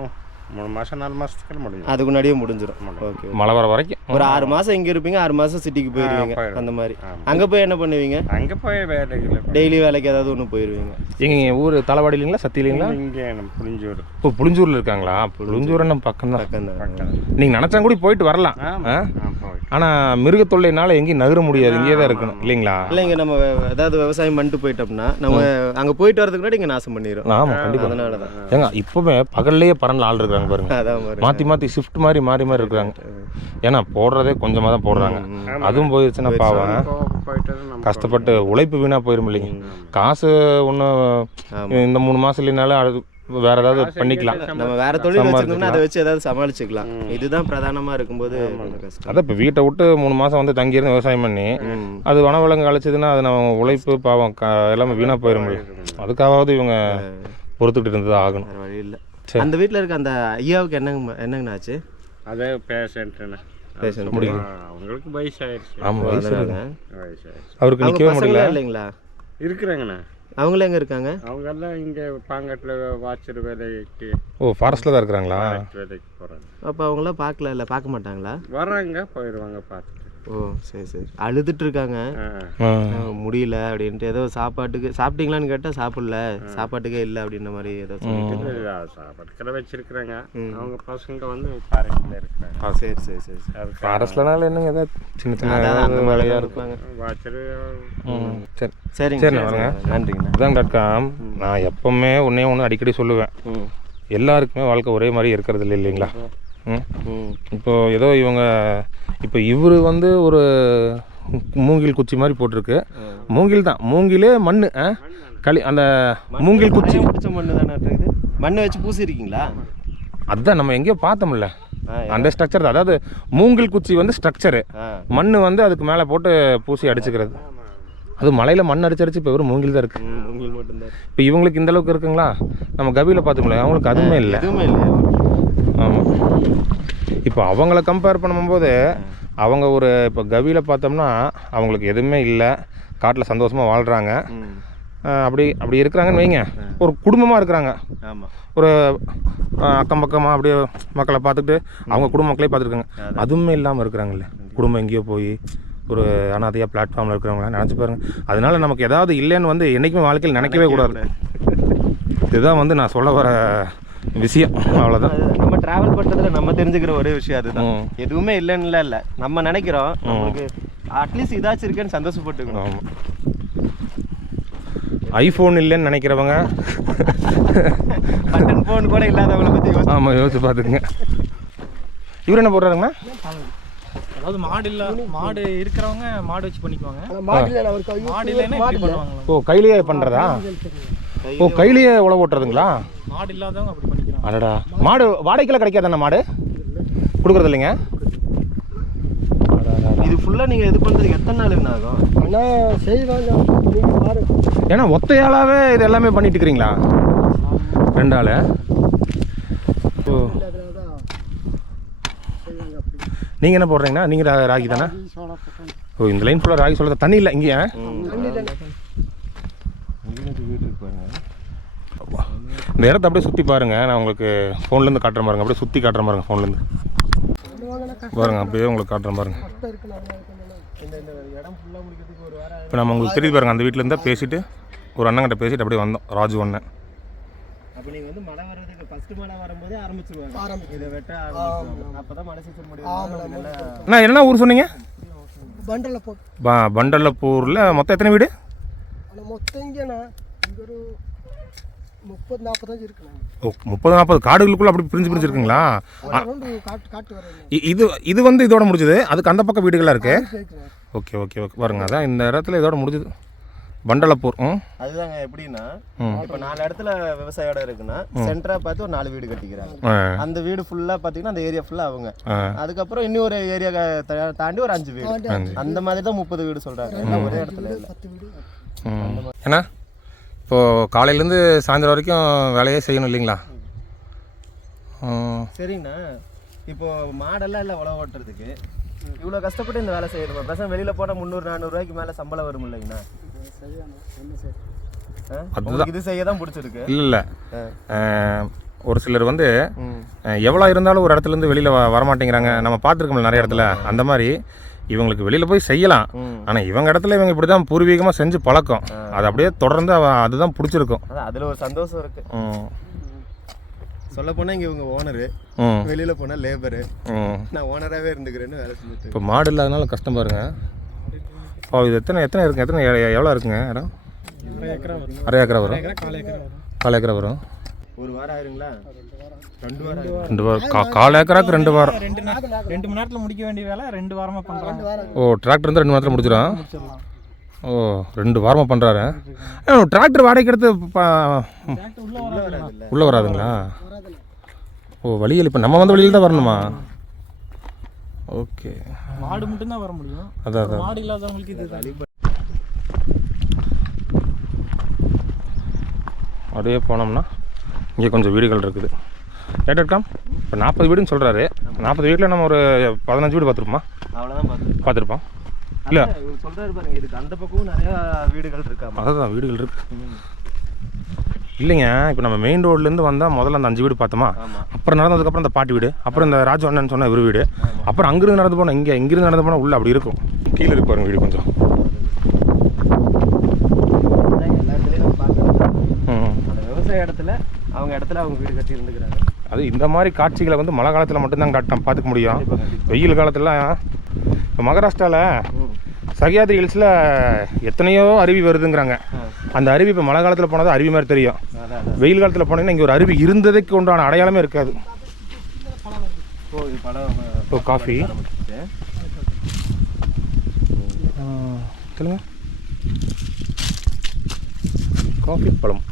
மாதம் 4 மாதத்துக்கு முடியும். அதுக்கு முன்னாடியே முடிஞ்சிடும். ஓகே. மழை வர வரைக்கும் ஒரு 6 மாதம் இங்கே இருப்பீங்க, 6 மாதம் சிட்டிக்கு போயிடுவீங்க அந்த மாதிரி. அங்கே போய் என்ன பண்ணுவீங்க? அங்கே போய் வேலைகள் டெய்லி வேலைக்கு ஏதாவது ஒன்று போயிடுவீங்க. எங்கள் ஊர் தலைவாடி இல்லைங்களா, சத்தி இல்லைங்களா? இங்கே நம்ம புளிஞ்சூர். இப்போ புளிஞ்சூரில் இருக்காங்க. புளிஞ்சூர் நம்ம பக்கம் தான். நீங்கள் நினச்சா கூட போயிட்டு வரலாம். ஆனால் மிருக தொல்லைனால எங்கேயும் நகர முடியாது, இங்கே தான் இருக்கணும் இல்லைங்களா? இல்லைங்க, நம்ம ஏதாவது விவசாயம் பண்ணிட்டு போயிட்டோம்னா நம்ம அங்கே போயிட்டு வரதுக்கு முன்னாடி இங்கே நாசம் பண்ணிடும். ஆமாம், கண்டிப்பாக. அதனால தான் ஏங்க இப்போவே பகல்லையே பறந்து ஆள் இருக்காங்க பாருங்க. அதான் மாற்றி ஷிஃப்ட் மாதிரி மாறி இருக்கிறாங்க. ஏன்னா போடுறதே கொஞ்சமாக தான் போடுறாங்க. அதுவும் போயிடுச்சுன்னா பாவம், கஷ்டப்பட்டு உழைப்பு வீணாக போயிடும் இல்லைங்க. காசு ஒன்றும் இந்த 3 மாதம் இல்லைனாலும் அது வேற ஏதாவது பண்ணிக்கலாம். நம்ம வேற தொழில் வச்சிருந்தோம்னா அதை வச்சு ஏதாவது சமாளிச்சுக்கலாம். இதுதான் பிரதானமாக இருக்கும்போது கஷ்டம். அதான் இப்போ வீட்டை விட்டு 3 மாதம் வந்து தங்கியிருந்து விவசாயம் பண்ணி அது வனவிலங்கு அழைச்சதுன்னா அது நம்ம உழைப்பு பாவம் எல்லாமே வீணாக போயிட முடியும். அதுக்காவது இவங்க பொறுத்துக்கிட்டு இருந்தது ஆகணும். வழி இல்லை. அந்த வீட்டில் இருக்க அந்த ஐயாவுக்கு என்னங்கண்ணா ஆச்சு? அதே பேஷண்ட்டுண்ணே. முடியும், அவங்களுக்கு வயசாயிருச்சு. ஆமாம், வயசாயிருச்சு. அவருக்கு நிற்கவே முடியல இல்லைங்களா? இருக்கிறாங்கண்ணா. அவங்கள எங்கே இருக்காங்க? அவங்கெல்லாம் இங்கே பாங்கட்டில் வாட்சர் வேலைக்கு. ஓ, ஃபாரஸ்ட்டில் தான் இருக்கிறாங்களா? வேலைக்கு போகிறாங்க. அப்போ அவங்களாம் பார்க்க மாட்டாங்களா? வர்றாங்க, போயிடுவாங்க பார்த்துட்டு. ஓ சரி சரி. அழுதுட்டு இருக்காங்க, முடியல அப்படின்ட்டு. ஏதோ சாப்பிட்டீங்களான்னு கேட்டால் சாப்பிடல, சாப்பாட்டுக்கே இல்லை அப்படின்ற மாதிரி ஏதோ சொல்லிட்டு சாப்பாட்டுக்கெல்லாம் வச்சிருக்கிறாங்க. அவங்க பசங்க வந்து ஃபாரஸ்ட்டில் இருக்கிறாங்க. சரி சரி சரி சரி. ஃபாரஸ்ட்லனால என்னங்க ஏதாவது சின்ன வேலையாக இருப்பாங்க. வாட்சரு. சரி சரிங்க, சரிண்ணா, வரேங்க. நன்றிங்கண்ணா. அதான் டாட்காம் நான் எப்போவுமே ஒன்று அடிக்கடி சொல்லுவேன். எல்லாருக்குமே வாழ்க்கை ஒரே மாதிரி இருக்கிறது இல்லை இல்லைங்களா? இப்போது ஏதோ இவர் வந்து ஒரு மூங்கில் குச்சி மாதிரி போட்டிருக்கு. மூங்கில் தான், மூங்கிலே மண் அந்த மூங்கில் குச்சி பிடிச்ச மண்ணு தானே இருக்குது. மண்ணை வச்சு பூசி இருக்கீங்களா? அதுதான் நம்ம எங்கேயோ பார்த்தோம்ல, அந்த ஸ்ட்ரக்சர் தான். அதாவது மூங்கில் குச்சி வந்து ஸ்ட்ரக்சரு, மண் வந்து அதுக்கு மேலே போட்டு பூசி அடிச்சுக்கிறது. அது மலையில் மண் அடிச்சு இப்போ வெறும் மூங்கில் தான் இருக்குது. மூங்கில் மட்டும்தான். இப்போ இவங்களுக்கு இந்த அளவுக்கு இருக்குங்களா? நம்ம கவியில் பார்த்துங்களேன், அவங்களுக்கு அதுவுமே இல்லை. ஆமாம். இப்போ அவங்கள கம்பேர் பண்ணும்போது அவங்க இப்போ கவியில் பார்த்தோம்னா அவங்களுக்கு எதுவுமே இல்லை, காட்டில் சந்தோஷமாக வாழ்கிறாங்க. அப்படி இருக்கிறாங்கன்னு வைங்க, ஒரு குடும்பமாக இருக்கிறாங்க. ஆமாம். ஒரு அக்கம் பக்கமாக அப்படியே மக்களை பார்த்துக்கிட்டு அவங்க குடும்ப மக்களே பார்த்துருக்காங்க. அதுவுமே இல்லாமல் இருக்கிறாங்கல்ல, குடும்பம் எங்கேயோ போய் ஒரு அனாதையாக பிளாட்ஃபார்மில் இருக்கிறவங்க நினச்சி பாருங்கள். அதனால நமக்கு ஏதாவது இல்லைன்னு வந்து என்றைக்குமே வாழ்க்கையில் நினைக்கவே கூடாது. இதுதான் நான் சொல்ல வர விஷயம். அவ்வளோதான். நம்ம ட்ராவல் பண்ணுறதுல நம்ம தெரிஞ்சுக்கிற ஒரே விஷயம் அதுதான். எதுவுமே இல்லைன்னு இல்லை, நம்ம நினைக்கிறோம் நம்மளுக்கு அட்லீஸ்ட் இதாச்சும் இருக்கேன்னு சந்தோஷப்பட்டுக்கணும். ஆமாம். ஐஃபோன் இல்லைன்னு நினைக்கிறவங்க, பட்டன் ஃபோன் கூட இல்லாதவங்களை பற்றி ஆமாம் யோசிச்சு பார்த்துக்குங்க. இவர் என்ன போடுறாருங்கண்ணா? அதாவது மாடு இருக்கிறவங்க மாடு வச்சு பண்ணிக்குவாங்க. மாடு இல்லைன்னா பண்ணுவாங்க. ஓ, கையிலேயே பண்ணுறதா? ஓ, கையிலேயே உழவு ஓட்டுறதுங்களா? மாடு இல்லாதவங்க அப்படி பண்ணிக்கிறாங்க. அடடா, மாடு வாடகைக்கெல்லாம் கிடைக்காதாண்ணா? மாடு கொடுக்குறது இல்லைங்க. இது ஃபுல்லாக நீங்கள் இது பண்ணுறதுக்கு எத்தனை நாள் ஆகும்? ஆனால் செய்வாங்க. ஏன்னா ஒத்தையாளாவே இது எல்லாமே பண்ணிட்டு இருக்கிறீங்களா? 2 ஆள்? ஓ, நீங்கள் என்ன போடுறீங்கண்ணா? நீங்கள் ராகி தானே? ஓ, இந்த லைன் ஃபுல்லாக ராகி சொல்லுறது. தண்ணி இல்லை இங்கேயா? இந்த இடத்த அப்படியே சுற்றி பாருங்கள். நான் உங்களுக்கு ஃபோன்லேருந்து காட்டுற பாருங்க, அப்படியே சுற்றி காட்டுற பாருங்க, ஃபோன்லேருந்து பாருங்க, அப்படியே உங்களுக்கு காட்டுற பாருங்க. இப்போ நம்ம உங்களுக்கு தெரியுது பாருங்க, அந்த வீட்டில் இருந்தால் பேசிவிட்டு ஒரு அண்ணங்கிட்ட பேசிட்டு அப்படியே வந்தோம், ராஜு அண்ணன். அப்போ நீங்கள் வந்து மழை வர்றதுக்கு ஃபஸ்ட்டு மழை வரும்போதே ஆரம்பிச்சிருவாங்க இதை வெட்ட ஆரம்பிச்சிருவாங்க. அப்போ தான் மழை சீசன் முடியும். அண்ணா என்ன ஊர் சொன்னீங்க? பண்டலப்பூர். பண்டலப்பூரில் மொத்தம் எத்தனை வீடு? மொத்தம் இங்கேண்ணா இங்கே ஒரு 30-40 இருக்குண்ணா. ஓ, 30-40 காடுகளுக்குள்ள அப்படி பிரிஞ்சு இருக்குங்களா? இது வந்து இதோட முடிஞ்சது. அதுக்கு அந்த பக்கம் வீடுகளாக இருக்கு. ஓகே ஓகே ஓகே பாருங்க, அதான் இந்த இடத்துல இதோட முடிஞ்சது. பண்டலப்பூர். அதுதாங்க எப்படின்னா இப்போ 4 இடத்துல விவசாய இடம் இருக்குன்னா சென்டரா பார்த்து ஒரு 4 வீடு கட்டிக்கிறாங்க. அந்த வீடு ஃபுல்லா பாத்தீங்கன்னா அந்த ஏரியா ஃபுல்லா அவங்க. அதுக்கப்புறம் இன்னும் ஒரு ஏரியா தாண்டி ஒரு 5 வீடு, அந்த மாதிரி தான் 30 வீடு சொல்றாங்க. எல்லாம் ஒரே இடத்துல இல்லை. ஏன்னா இப்போது காலையிலேருந்து சாயந்தரம் வரைக்கும் வேலையே செய்யணும் இல்லைங்களா? சரிங்கண்ணா, இப்போ மாடெல்லாம் இல்லை உழவு ஓட்டுறதுக்கு இவ்வளோ கஷ்டப்பட்டு இந்த வேலை செய்யணுமா? பசங்க வெளியில் போட்டால் 300-400 ரூபாய்க்கு மேலே சம்பளம் வரும் இல்லைங்கண்ணா? அதுதான் இது செய்ய தான் பிடிச்சிருக்கு. இல்லை ஒரு சிலர் வந்து எவ்வளோ இருந்தாலும் ஒரு இடத்துலேருந்து வெளியில் வரமாட்டேங்கிறாங்க. நம்ம பார்த்துருக்கோம்ல நிறைய இடத்துல. அந்த மாதிரி இவங்களுக்கு வெளியில் போய் செய்யலாம். ஆனால் இவங்க இடத்துல இவங்க இப்படி தான் பூர்வீகமாக செஞ்சு பழக்கம். அது அப்படியே தொடர்ந்து அதுதான் பிடிச்சிருக்கும். அதில் ஒரு சந்தோஷம் இருக்கு. சொல்ல போனால் இங்கே இவங்க ஓனரு, வெளியில் போனால் லேபரு, நான் ஓனராகவே இருந்துக்கிறேன்னு வேலை செஞ்சுட்டு. இப்போ மாடு இல்லாதனால கஷ்டம் பாருங்க. இது எத்தனை இருக்குங்க? எவ்வளோ இருக்குங்க இடம்? அரை ஏக்கரா வரும், 4 ஏக்கரா வரும். ஒரு வாரம் ஆயிருங்களா? 2 வாரம். 2 வாரம். 4 ஏக்கராக்கு 2 வாரம். 2 மணி நேரத்தில் முடிக்க வேண்டிய வேலை 2 வாரமாக பண்ணுறாங்க. ஓ, டிராக்டர் வந்து 2 மணி நேரத்தில் முடிச்சிடும். ஓ, 2 வாரமாக பண்ணுறாரு. டிராக்டர் வாடகைக்கு எடுத்து உள்ளே வராதுங்களா? ஓ, வழியில் இப்போ நம்ம வந்து வழியில் தான் வரணுமா? ஓகே, மாடு மட்டும்தான் வர முடியும். அதான் மாடு இல்லாதவங்களுக்கு இது அப்படியே போனோம்னா இங்கே கொஞ்சம் வீடுகள் இருக்குது. ஏட்டா இப்போ 40 வீடுன்னு சொல்கிறாரு. 40 வீட்டில் நம்ம ஒரு 15 வீடு பார்த்துருப்போமா? அவ்வளோதான் பார்த்துருப்போம். இல்லை சொல்கிறாரு பாருங்க, இதுக்கு அந்த பக்கமும் நிறையா வீடுகள் இருக்கா? அதான் வீடுகள் இருக்கு. இல்லைங்க, இப்போ நம்ம மெயின் ரோட்லேருந்து வந்தால் முதல்ல அந்த 5 வீடு பார்த்தோமா, அப்புறம் நடந்ததுக்கப்புறம் அந்த பாட்டி வீடு, அப்புறம் இந்த ராஜவண்ணன் சொன்ன இவர் வீடு, அப்புறம் அங்கிருந்து நடந்து போனால் இங்கிருந்து நடந்து போனால் உள்ள அப்படி இருக்கும். கீழே இருக்கு பாருங்க வீடு கொஞ்சம். எல்லா இடத்துலையும் நம்ம பார்க்கணும். அந்த விவசாய இடத்துல அவங்க வீடு கட்டி இருந்துக்கிறாங்க. அது இந்த மாதிரி காட்சிகளை வந்து மழை காலத்தில் மட்டும்தான் பார்த்துக்க முடியும். வெயில் காலத்துலாம் இப்போ மகாராஷ்டிராவில் சகியாத்ரி ஹில்ஸில் எத்தனையோ அருவி வருதுங்கிறாங்க. அந்த அருவி இப்போ மழை காலத்தில் போனால் அருவி மாதிரி தெரியும். வெயில் காலத்தில் போனீங்கன்னா இங்கே ஒரு அருவி இருந்ததுக்கு உண்டான அடையாளமே இருக்காது. ஓ, காஃபி சொல்லுங்க. காஃபி பழம்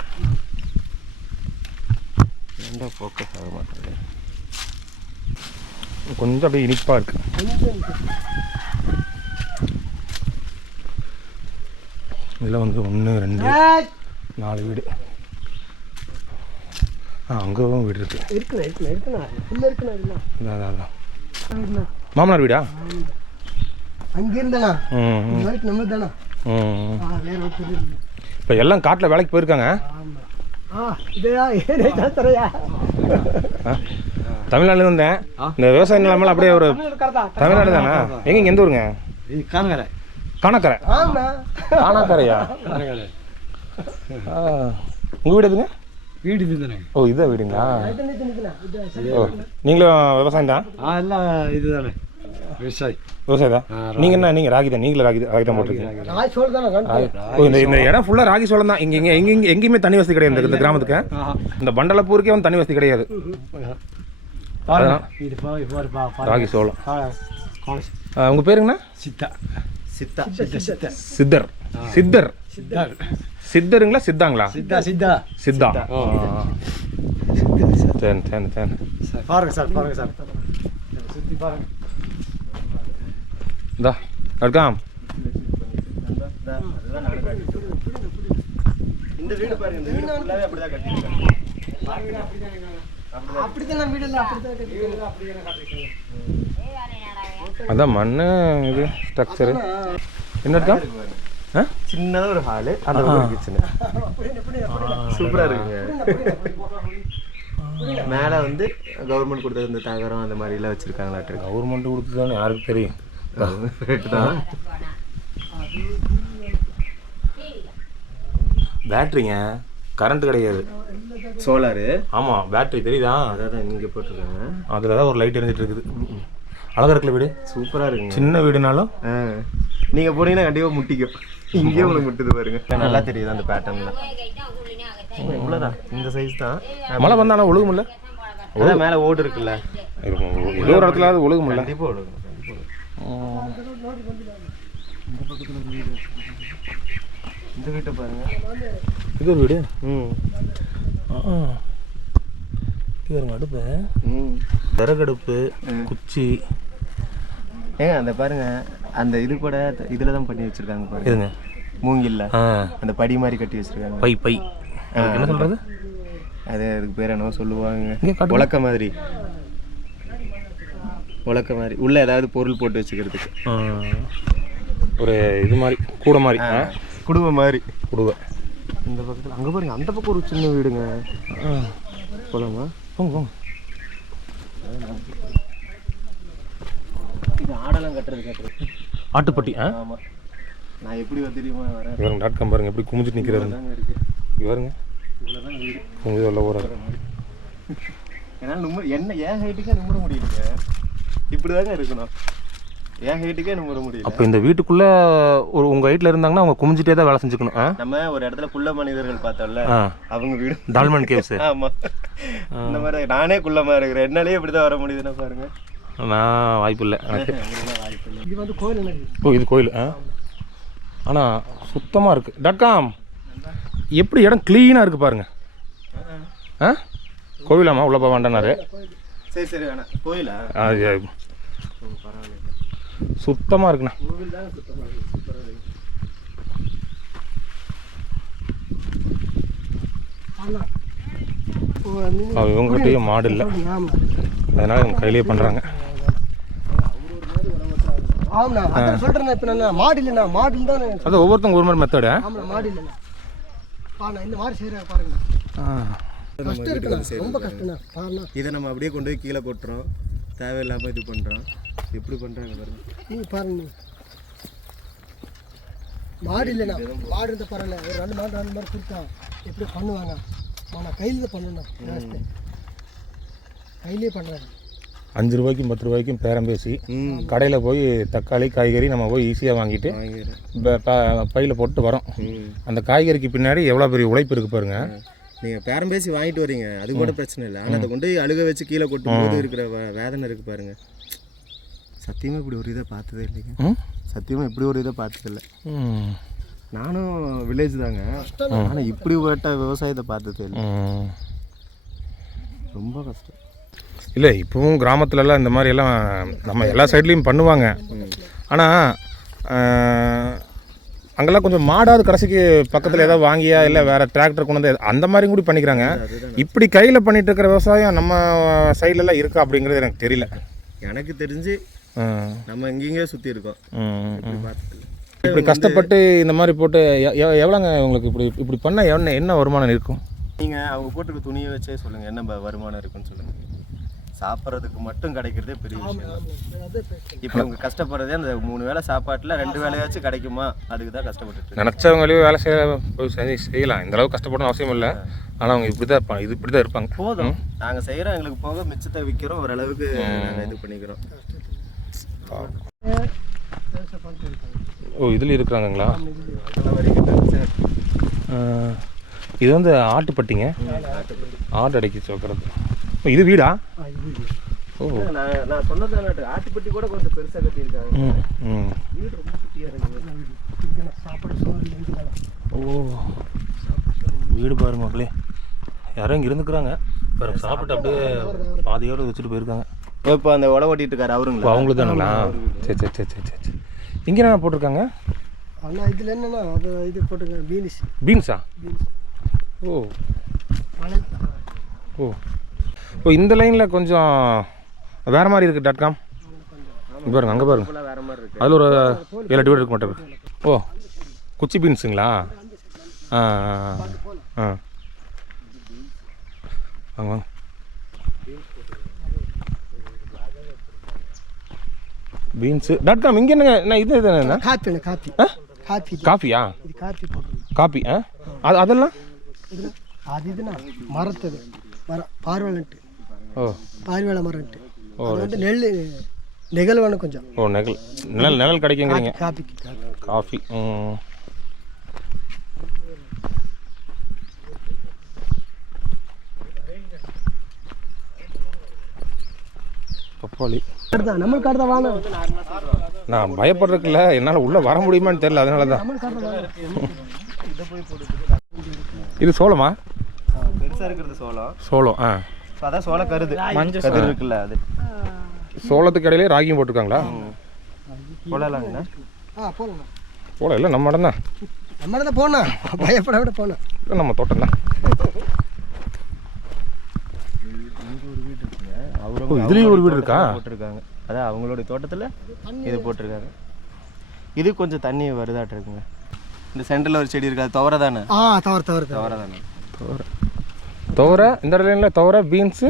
ஃபோக்கஸ் ஆக மாட்டேங்குது. கொஞ்சம் அப்படியே இனிப்பாக இருக்கு. இதில் வந்து 1 2 4 வீடு. அங்கேவும் வீடு இருக்கு. அதான் மாமனார் வீடா? அங்கே இருந்தா நம்ம தானா? இப்போ எல்லாம் காட்டில் வேலைக்கு போயிருக்காங்க. தமிழ்நாடுல இருந்தேன். இந்த விவசாய நிலமெல்லாம் அப்படியே ஒரு தமிழ்நாடு தானே? எங்க எந்த ஊருங்க? காணக்கரை. காணக்கரையா? உங்க வீடு எதுங்க? வீடு இதுதானே. ஓ, இதான் வீடுங்களா? ஓ, நீங்களும் விவசாயம் தான்? எல்லாம் இதுதானே, விவசாயம் தான். நீங்க ராகி தான்? நீங்களும் ராகி தான் போட்டிருக்கீங்க? ஓ, இந்த இடம் ஃபுல்லாக ராகி சோளம் தான். எங்கேயுமே தண்ணி வசதி கிடையாது இந்த கிராமத்துக்கு. இந்த பண்டலப்பூருக்கே வந்து தண்ணி வசதி கிடையாது. ராகி சோளம். உங்க பேருங்கண்ணா? சித்தர். சித்தருங்களா சித்தாங்களா? சித்தா. சரி. பாருங்க சார் சுத்தி பாருங்க. இந்தா இருக்காம். இந்த வீடு பாருங்க, இந்த வீடு ஃபுல்லாவே அப்படிதான் கட்டிருக்காங்க. அப்படிதான் வீடு இல்ல, அதான் மண்ணு இது ஸ்ட்ரக்சரு. என்ன இருக்கா? சின்னதாக ஒரு ஹாலு, அந்த ஒரு கிச்சனு. சூப்பராக இருக்குங்க. மேலே வந்து கவர்மெண்ட் கொடுத்தது இந்த தகரம் அந்த மாதிரிலாம் வச்சுருக்காங்களாட்டு. கவர்மெண்ட் கொடுத்ததானே யாருக்கு தெரியும்? தான் பேட்ரிங்க, கரண்ட் கிடையாது, சோலாரு. ஆமாம், பேட்ரி தெரியுதா? அதான் இங்கே போட்டிருக்காங்க. அதில் தான் ஒரு லைட் எரிஞ்சிட்டு இருக்குது. அழகாக இருக்குல்ல வீடு? சூப்பராக இருக்குங்க. சின்ன வீடுனாலும் நீங்கள் போனீங்கன்னா கண்டிப்பாக முட்டிக்கும். இங்கேயே உங்களுக்கு முட்டுது பாருங்க. நல்லா தெரியுது அந்த பேட்டர்னில். இவ்வளோதான், இந்த சைஸ் தான். மழை வந்தாலும் ஒழுகுமில்ல? அதான் மேலே ஓடு இருக்குல்ல, ஏதோ ஒரு இடத்துல அது ஒழுகுமில்ல? கண்டிப்பாக ஒழுகும். இந்த இந்த வீட்டை பாருங்க. இது ஒரு வீடு. ம் இது ஒரு அடுப்பு, விறகடுப்பு, குச்சி. ஏங்க அந்த பாருங்க, அந்த இது கூட இதில் தான் பண்ணி வச்சுருக்காங்க பாருங்க. இதுங்க மூங்கில்ல அந்த படி மாதிரி கட்டி வச்சுருக்காங்க. பை பை என்ன சொல்கிறது? அது அதுக்கு பேர் என்னவோ சொல்லுவாங்க. உலக்க மாதிரி, உலக்க மாதிரி உள்ள ஏதாவது பொருள் போட்டு வச்சுக்கிறதுக்கு. ஒரு இது மாதிரி கூட மாதிரி, குடுவை மாதிரி. குடுவை. இந்த பக்கத்தில் அங்கே பாருங்க, அந்த பக்கம் ஒரு சின்ன வீடுங்க. போலாமா? போங்க போங்க. இது ஆடெல்லாம் கட்டுறது. ஆட்டுப்பட்டி. ஆமாம், நான் எப்படி தெரியுமா வரேன். இவருங்க .com பாருங்க எப்படி குமிஞ்சிட்டு நிற்கிறாரு. இவருங்க குமிஞ்சு உள்ள போகிறாரு. என்னால் என்ன என் ஹைட்டுக்கே நிமிட முடியலைங்க. இப்படி தாங்க இருக்கணும், என் ஹைட்டுக்கே நிமிட முடியல. அப்போ இந்த வீட்டுக்குள்ளே ஒரு உங்கள் ஹைட்டில் இருந்தாங்கன்னா அவங்க குமிஞ்சிட்டே தான் வேலை செஞ்சுக்கணும். நம்ம ஒரு இடத்துல குள்ள மனிதர்கள் பார்த்தோம்ல, அவங்க வீடு டால்மன் கேவ்ஸ். ஆமாம், இந்த மாதிரி நானே குள்ளமாக இருக்கிறேன், என்னாலே இப்படி தான் வர முடியுதுன்னா பாருங்க. நான் வாய்ப்பு இல்லை எனக்கு. இது வந்து கோயில் என்ன? ஓ இது கோயில். ஆனால் சுத்தமாக இருக்குது. .com எப்படி இடம் க்ளீனாக இருக்குது பாருங்க. கோவிலாமா உள்ள போக வேண்டானாரு. சரி சரி வேணாம், கோயிலா? சுத்தமாக இருக்குண்ணா. கோவில் தான் சுத்தமாக இவங்ககிட்டயும் மாடு இல்லை, அதனால் இவங்க கையிலேயே பண்ணுறாங்க. ஆமாண்ணா, அதான் சொல்கிறேண்ணா. இப்போ நான் மாடு இல்லைண்ணா, மாடு தானே. அது ஒவ்வொருத்தவங்க ஒரு மாதிரி மெத்தடு. ஆமாண்ணா, மாடு இல்லைண்ணா. இந்த மாதிரி செய்கிறாங்க பாருங்க. கஷ்டம் இருக்குண்ணா, ரொம்ப கஷ்டம்ண்ணா. பாருண்ணா, இதை நம்ம அப்படியே கொண்டு போய் கீழே கொட்டுறோம், தேவையில்லாமல் இது பண்ணுறோம். எப்படி பண்ணுறாங்க பாருங்க. நீங்கள் பாருங்க, மாடு இல்லைண்ணா. மாடு இருந்தால் பரவாயில்ல, ஒரு 2 மாடு 2 மாதிரி கொடுத்தா எப்படி பண்ணுவாங்க. ஆனால் கையில் தான் பண்ணணும், ஜாஸ்தி கையிலே பண்ணுறாங்க. 5 ரூபாய்க்கும் 10 ரூபாய்க்கும் பேரம் பேசி கடையில் போய் தக்காளி காய்கறி நம்ம போய் ஈஸியாக வாங்கிட்டு பையில் போட்டு வரோம். அந்த காய்கறிக்கு பின்னாடி எவ்வளோ பெரிய உழைப்பு இருக்குது பாருங்க. நீங்கள் பேரம் பேசி வாங்கிட்டு வரீங்க, அது கூட பிரச்சனை இல்லை. ஆனால் அதை கொண்டு அழுக வச்சு கீழே கொட்டும் போது இருக்கிற வேதனை இருக்குது பாருங்க. சத்தியமாக இப்படி ஒரு இதை பார்த்ததே இல்லைங்க. சத்தியமாக இப்படி ஒரு இதை பார்த்ததில்லை. நானும் வில்லேஜ் தாங்க, ஆனால் இப்படிப்பட்ட விவசாயத்தை பார்த்ததே இல்லை. ரொம்ப கஷ்டம். இல்லை இப்போவும் கிராமத்துலலாம் இந்த மாதிரியெல்லாம் நம்ம எல்லா சைட்லேயும் பண்ணுவாங்க. ஆனால் அங்கெல்லாம் கொஞ்சம் மாடாவது கடைசிக்கு பக்கத்தில் ஏதாவது வாங்கியா இல்லை வேறு டிராக்டர் கொண்டு வந்து அந்த மாதிரி கூட பண்ணிக்கிறாங்க. இப்படி கையில் பண்ணிகிட்டு இருக்கிற விவசாயம் நம்ம சைட்லலாம் இருக்கா அப்படிங்கிறது எனக்கு தெரியல. எனக்கு தெரிஞ்சு நம்ம இங்கேயே சுற்றி இருக்கோம். இப்படி கஷ்டப்பட்டு இந்த மாதிரி போட்டு எவ்வளோங்க உங்களுக்கு இப்படி பண்ணால் என்ன வருமானம் இருக்கும்? நீங்கள் அவங்க போட்டுருக்க துணியை வச்சே சொல்லுங்கள் என்ன வருமானம் இருக்குன்னு சொல்லுங்கள். சாப்பிட்றதுக்கு மட்டும் கிடைக்கிறதே பெரிய விஷயம். இப்போ அவங்க கஷ்டப்படுறதே அந்த 3 வேளை சாப்பாட்டில் 2 வேளையாச்சும் கிடைக்குமா, அதுக்கு தான் கஷ்டப்பட்டு. நினச்சவங்களையும் வேலை செய்யலாம், இந்த அளவுக்கு கஷ்டப்படணும் அவசியம் இல்லை. ஆனால் அவங்க இப்படி தான் இப்படி தான் இருப்பாங்க. போதும், நாங்கள் செய்கிறோம், எங்களுக்கு போக மிச்சத்தை விற்கிறோம், ஓரளவுக்கு நாங்கள் இது பண்ணிக்கிறோம். ஓ இதில் இருக்கிறாங்களா? இது வந்து ஆட்டுப்பட்டிங்க, ஆட்டு அடைக்கி வைக்கிறது. இது வீடா? ஓ நான் சொன்னது ஆட்டுப்பட்டி கூட கொஞ்சம் பெருசாக கட்டியிருக்காங்க. வீடு ரொம்ப குட்டியாக இருக்குது. சாப்பாடு சோறு. ஓ வீடு பாருங்க மக்களே, யாரும் இங்கே இருந்துக்கிறாங்க பாருங்க. சாப்பிட்டு அப்படியே பாதியோடு வச்சுட்டு போயிருக்காங்க. இப்போ அந்த உழவு ஓட்டிட்டு இருக்காரு அவருங்களா? அவங்களுக்கு தானுங்களா? சரி சரி சரி சரி சரி. இங்கே என்ன போட்டிருக்காங்க? அண்ணா இதில் என்னன்னா அது இது போட்டுருக்காங்க, பீன்ஸா? ஓ ஓ ஓ இந்த லைனில் கொஞ்சம் வேறு மாதிரி இருக்குது. .com பாருங்க, அங்கே பாருங்க, வேறு மாதிரி இருக்குது. அதில் ஒரு 7-8 வீடு இருக்க மாட்டேங்குது. ஓ குச்சி பீன்ஸுங்களா? ஆ ஆ வாங்க வாங்க. பீன்ஸு .com இங்கே என்னங்க? நான் இது என்ன? காஃபியா? காஃபி. அதெல்லாம் அது இதுண்ணா மரத்தது பார்வலன்ட்டு. ஓ பார்வேல மரன்ட்டு. அது வந்து நெகல் வேணும் கொஞ்சம். ஓ நெகல் கிடைக்குங்கிறீங்க காஃபிக்கு? காஃபி. பப்பாளி நம்ம காடு தான் வாங்க. நான் பயப்படுறதுக்குல என்னால் உள்ளே வர முடியுமான்னு தெரியல, அதனால தான். இதை போய் போட்டு இது சோளமா? பெருசாக இருக்கிறது சோளம். சோளம். ஆ, அதான் சோள கருது, மஞ்சள் கதிர் இருக்குல்ல அது. சோளத்துக்கு இடையிலே ராகியும் போட்டிருக்காங்களா? போடலாங்கண்ணா. போகணும். சோளம் இல்லை, நம்ம இடம் தான். நம்ம தான் போனோம், பயப்பட விட போனோம். இல்லை, நம்ம தோட்டம் தான். இதுலேயும் ஒரு வீடு இருக்கா? போட்டிருக்காங்க. அதான் அவங்களுடைய தோட்டத்தில் இது போட்டிருக்காங்க. இது கொஞ்சம் தண்ணி வருதாட்டு இருக்குங்க. இந்த சென்டரில் ஒரு செடி இருக்காது, துவரை தானே? துவரை தானே. துவரை இந்த இடத்துல துவரை, பீன்ஸு,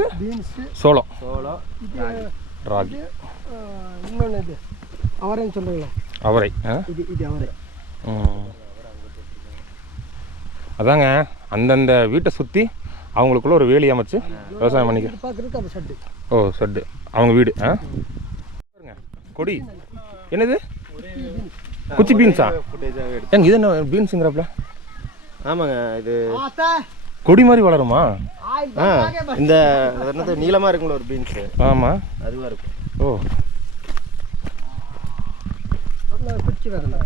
சோளம், ராகி, இன்னொன்று இது அவரைன்னு சொல்கிறீங்களா? அவரை. இது அவரை. அதாங்க, அந்தந்த வீட்டை சுற்றி அவங்களுக்குள்ள ஒரு வேலி அமைச்சு விவசாயம் பண்ணிக்க. பார்க்குறதுக்கு அந்த ஷெட்டு. ஓ, ஷெட்டு, அவங்க வீடு. கொடி என்னது? குச்சி பீன்ஸா? எங்க இது என்ன பீன்ஸுங்கிறப்பல? ஆமாங்க, இது கொடி மாதிரி வளருமா? இந்த என்னது நீளமாக இருக்குங்களா ஒரு பீன்ஸு? ஆமாம், அதுவாக இருக்கும். ஓ, குச்சி வரல.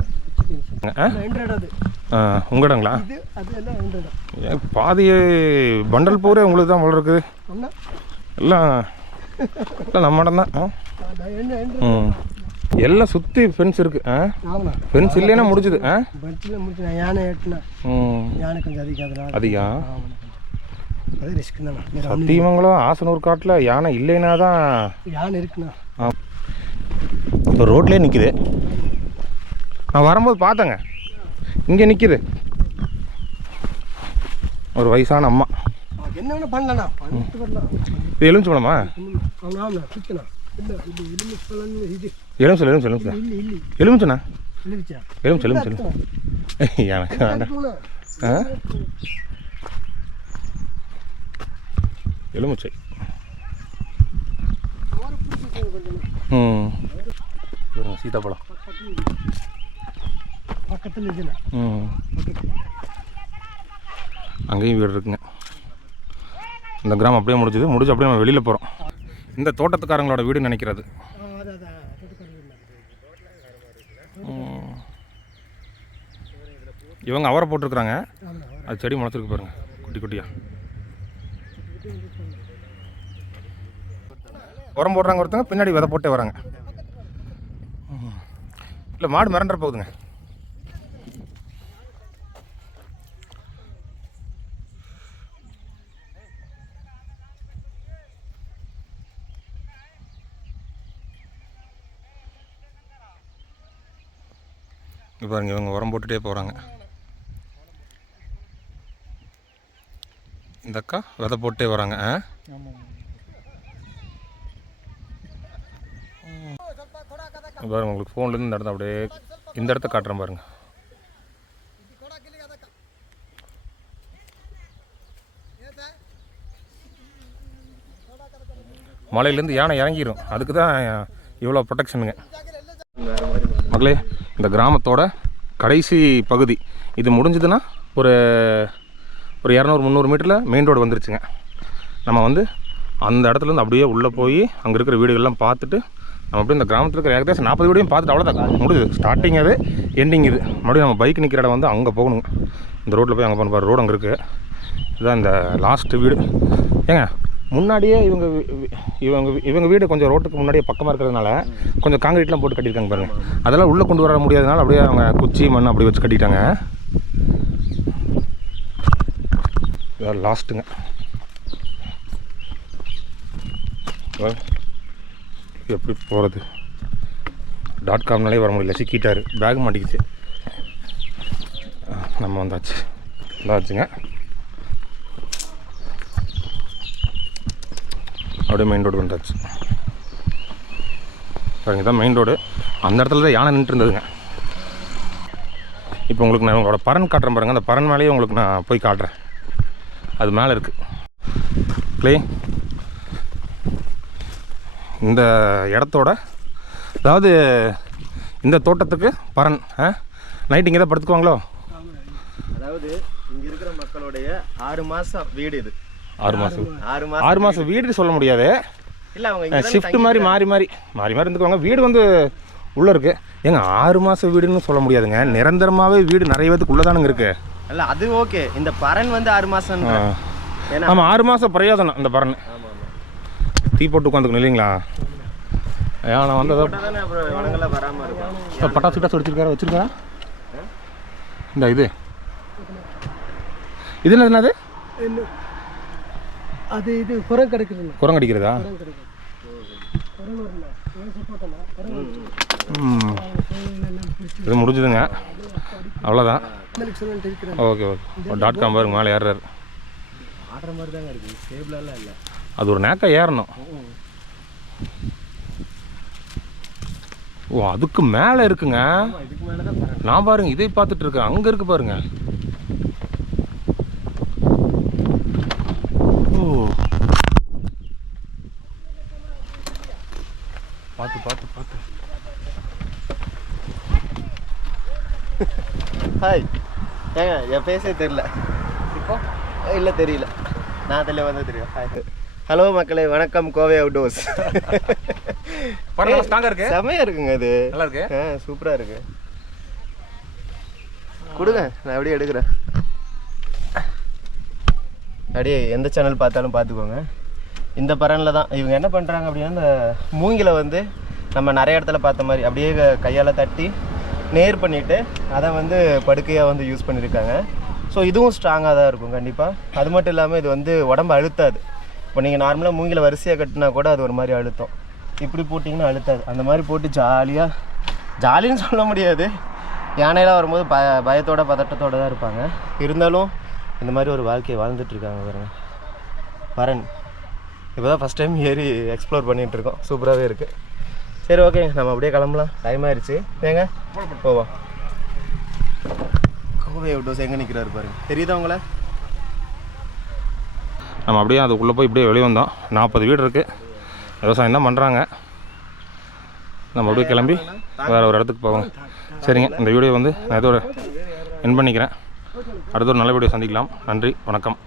உங்கள் இடங்களா? இது அது எல்லாம் 2 இடம். பாதி பண்டல் பூரே உங்களுக்கு தான் வளர்க்குது. எல்லாம் இல்லை நம்ம இடம் தான். எல்லாம் சுற்றி ஃபென்ஸ் இருக்கு. ஃபென்ஸ் இல்லைன்னா முடிச்சுது. யானை எட்டுனா யானை கொஞ்சம் அதிகம். அதிகம். அது ரிஸ்க் தானே. சத்தியமங்கலம் ஆசனூர் காட்டில் யானை இல்லைன்னா தான். யானை இருக்குண்ணா. இப்போ ரோட்லேயே நிற்குது. நான் வரும்போது பார்த்தேங்க, இங்கே நிற்கிது ஒரு வயசான அம்மா. என்ன வேணா பண்ணலண்ணா, பண்ணிட்டு வரலாம். இது எலுமிச்சு பழமா? ஆமாண்ணா, சுத்தண்ணா. இல்லை, இது எலுமிச்சு பழம். இது எலுமிச்சு எலுமிச்சு எலுமிச்சுண்ணா. எலுமிச்சு எலுமிச்சு எனக்கு வேண்டாம். எலுமிச்சை. சீதாப்பழம் பக்கத்தில் இருக்குண்ணா. அங்கேயும் வீடு இருக்குங்க. இந்த கிராமம் அப்படியே முடிஞ்சு அப்படியே நம்ம வெளியில் போகிறோம். இந்த தோட்டத்துக்காரங்களோட வீடு நினைக்கிறது. இவங்க அவரை போட்டிருக்குறாங்க. அது செடி முளைச்சிருக்கு பாருங்க, குட்டி குட்டியா. உரம் போடுறாங்க ஒருத்தங்க, பின்னாடி விதை போட்டே வராங்க. இல்லை, மாடு மிரண்டுற போகுதுங்க. இப்போ பாருங்க, இவங்க உரம் போட்டுகிட்டே போகிறாங்க. இந்த அக்கா விதை போட்டே வராங்க. பாருங்க, உங்களுக்கு ஃபோன்லேருந்து இந்த இடத்த அப்படியே இந்த இடத்த காட்டுறேன் பாருங்க. மலையிலேருந்து யானை இறங்கிடும், அதுக்கு தான் இவ்வளோ ப்ரொடெக்ஷனுங்க. மக்களே, இந்த கிராமத்தோட கடைசி பகுதி இது முடிஞ்சதுன்னா ஒரு 200-300 மீட்டரில் மெயின் ரோடு வந்துருச்சுங்க. நம்ம வந்து அந்த இடத்துலேருந்து அப்படியே உள்ளே போய் அங்கே இருக்கிற வீடுகள்லாம் பார்த்துட்டு நம்ம அப்படியே இந்த கிராமத்தில் இருக்கிற ஏகദേശம் 40 வீடையும் பார்த்துட்டு அவ்வளோதான் முடியுது. ஸ்டார்டிங் அது, எண்டிங் இது. மறுபடியும் நம்ம பைக் நிற்கிற இடம் வந்து அங்கே போகணுங்க. இந்த ரோட்டில் போய் அங்கே போன பாரு, ரோடு அங்கே இருக்குது. இதுதான் இந்த லாஸ்ட்டு வீடு. ஏங்க, முன்னாடியே இவங்க வீடு கொஞ்சம் ரோட்டுக்கு முன்னாடியே பக்கமாக இருக்கிறதுனால கொஞ்சம் காங்கிரீட்லாம் போட்டு கட்டியிருக்காங்க பாருங்கள். அதெல்லாம் உள்ளே கொண்டு வர முடியாதனால அப்படியே அவங்க குச்சி மண் அப்படி வச்சு கட்டிட்டாங்க. இதான் லாஸ்ட்டுங்க. எப்படி போகிறது? .comனாலே வர முடியல, சிக்கிட்டார், பேக் மாட்டிக்கிச்சு. நம்ம வந்தாச்சுங்க. அப்படியே மெயின் ரோடு வந்தாச்சு பாருங்க. தான் மெயின் ரோடு. அந்த இடத்துல தான் யானை நின்றுட்டு இருந்ததுங்க. இப்போ உங்களுக்கு நான் உங்களோட பறன் காட்டுறேன் பாருங்கள். அந்த பறன் மேலேயே உங்களுக்கு நான் போய் காட்டுறேன். அது மேலே இருக்குது க்ளே. இந்த இடத்தோட, அதாவது இந்த தோட்டத்துக்கு பறன் நைட் இங்கே தான் படுத்துக்குவாங்களோ? அதாவது இங்கே இருக்கிற மக்களுடைய 6 மாதம் வீடு இது. 6 மாதம் வீடு சொல்ல முடியாது. இல்லை, அவங்க ஷிஃப்ட் மாதிரி மாறி இருந்துக்குவாங்க. வீடு வந்து உள்ளே இருக்குது. ஏங்க 6 மாதம் வீடுன்னு சொல்ல முடியாதுங்க. நிரந்தரமாகவே வீடு நிறைய பேத்துக்கு உள்ளே தானுங்க இருக்குது. இல்ல அது ஓகே. இந்த பறன் வந்து 6 மாசம். ஏன்னா ஆமாம் 6 மாதம் பிரயோஜனம் இந்த பறன். தீ போட்டு உட்காந்துக்கணும் இல்லைங்களா? நான் வந்து அப்புறம் வனங்கள்லாம் வராமல் இருக்கும். பட்டாசு கிட்டாசு வச்சுருக்காரா? இந்த இது என்னது? அது இது குரங்கு கிடைக்குதுண்ணா. குரங்கு அடிக்கிறதா? இது முடிஞ்சுதுங்க, அவ்வளோதான். ஓகே .com பாருங்க, மேலே ஏறுறாரு. ஆடுற மாதிரி தாங்க இருக்குது, ஸ்டேபிளாலாம் இல்லை. அது ஒரு நேக்கா ஏறணும். ஓ அதுக்கு மேலே இருக்குங்க. இதுக்கு மேலே தான் பறன். நான் பாருங்க இதை பார்த்துட்டு இருக்கேன், அங்கே இருக்கு பாருங்க. ஓ பார்த்து ஹாய் ஏங்க, என் பேசே தெரியல இப்போ. இல்லை தெரியல, நான் அதில் வந்து தெரியும். ஹாய் ஹலோ மக்களே, வணக்கம். கோவை அவுட்டோர்ஸ். படம் ஸ்ட்ராங்கா இருக்கு, செமையாக இருக்குங்க. இது நல்லா இருக்கு, சூப்பராக இருக்கு. கொடுங்க, நான் அப்படியே எடுக்கிறேன். அப்படியே எந்த சேனல் பார்த்தாலும் பார்த்துக்கோங்க. இந்த பறனில் தான் இவங்க என்ன பண்ணுறாங்க அப்படின்னா, இந்த மூங்கிலை வந்து நம்ம நிறைய இடத்துல பார்த்த மாதிரி அப்படியே கையால் தட்டி நேர் பண்ணிவிட்டு அதை வந்து படுக்கையாக வந்து யூஸ் பண்ணியிருக்காங்க. ஸோ இதுவும் ஸ்ட்ராங்காக தான் இருக்கும் கண்டிப்பாக. அது மட்டும் இல்லாமல் இது வந்து உடம்பு அழுத்தாது. இப்போ நீங்கள் நார்மலாக மூங்கிலை வரிசையாக கட்டினா கூட அது ஒரு மாதிரி அழுத்தம். இப்படி போட்டிங்கன்னா அழுத்தாது. அந்த மாதிரி போட்டு ஜாலின்னு சொல்ல முடியாது. யானையெல்லாம் வரும்போது பயத்தோட பதட்டத்தோடு தான் இருப்பாங்க. இருந்தாலும் இந்த மாதிரி ஒரு வாழ்க்கையை வாழ்ந்துட்டுருக்காங்க பாருங்க. பறன் இப்போ தான் ஃபஸ்ட் டைம் ஏறி எக்ஸ்ப்ளோர் பண்ணிகிட்ருக்கோம். சூப்பராகவே இருக்குது. சரி ஓகே, நம்ம அப்படியே கிளம்பலாம். டைம் ஆயிடுச்சு. ஏங்க போவோம். கோவை அவுட்டோர்ஸ் எங்கே நிற்கிறாரு பாருங்க, தெரியுதா உங்களை? நம்ம அப்படியே அதுக்குள்ளே போய் இப்படியே வெளியே வந்தோம். 40 வீடு இருக்குது, விவசாயம் தான் பண்ணுறாங்க. நம்ம அப்படியே கிளம்பி வேறு ஒரு இடத்துக்கு போவோம். சரிங்க, இந்த வீடியோ வந்து நான் இதோட என் பண்ணிக்கிறேன். அடுத்த ஒரு நல்ல வீடியோ சந்திக்கலாம். நன்றி, வணக்கம்.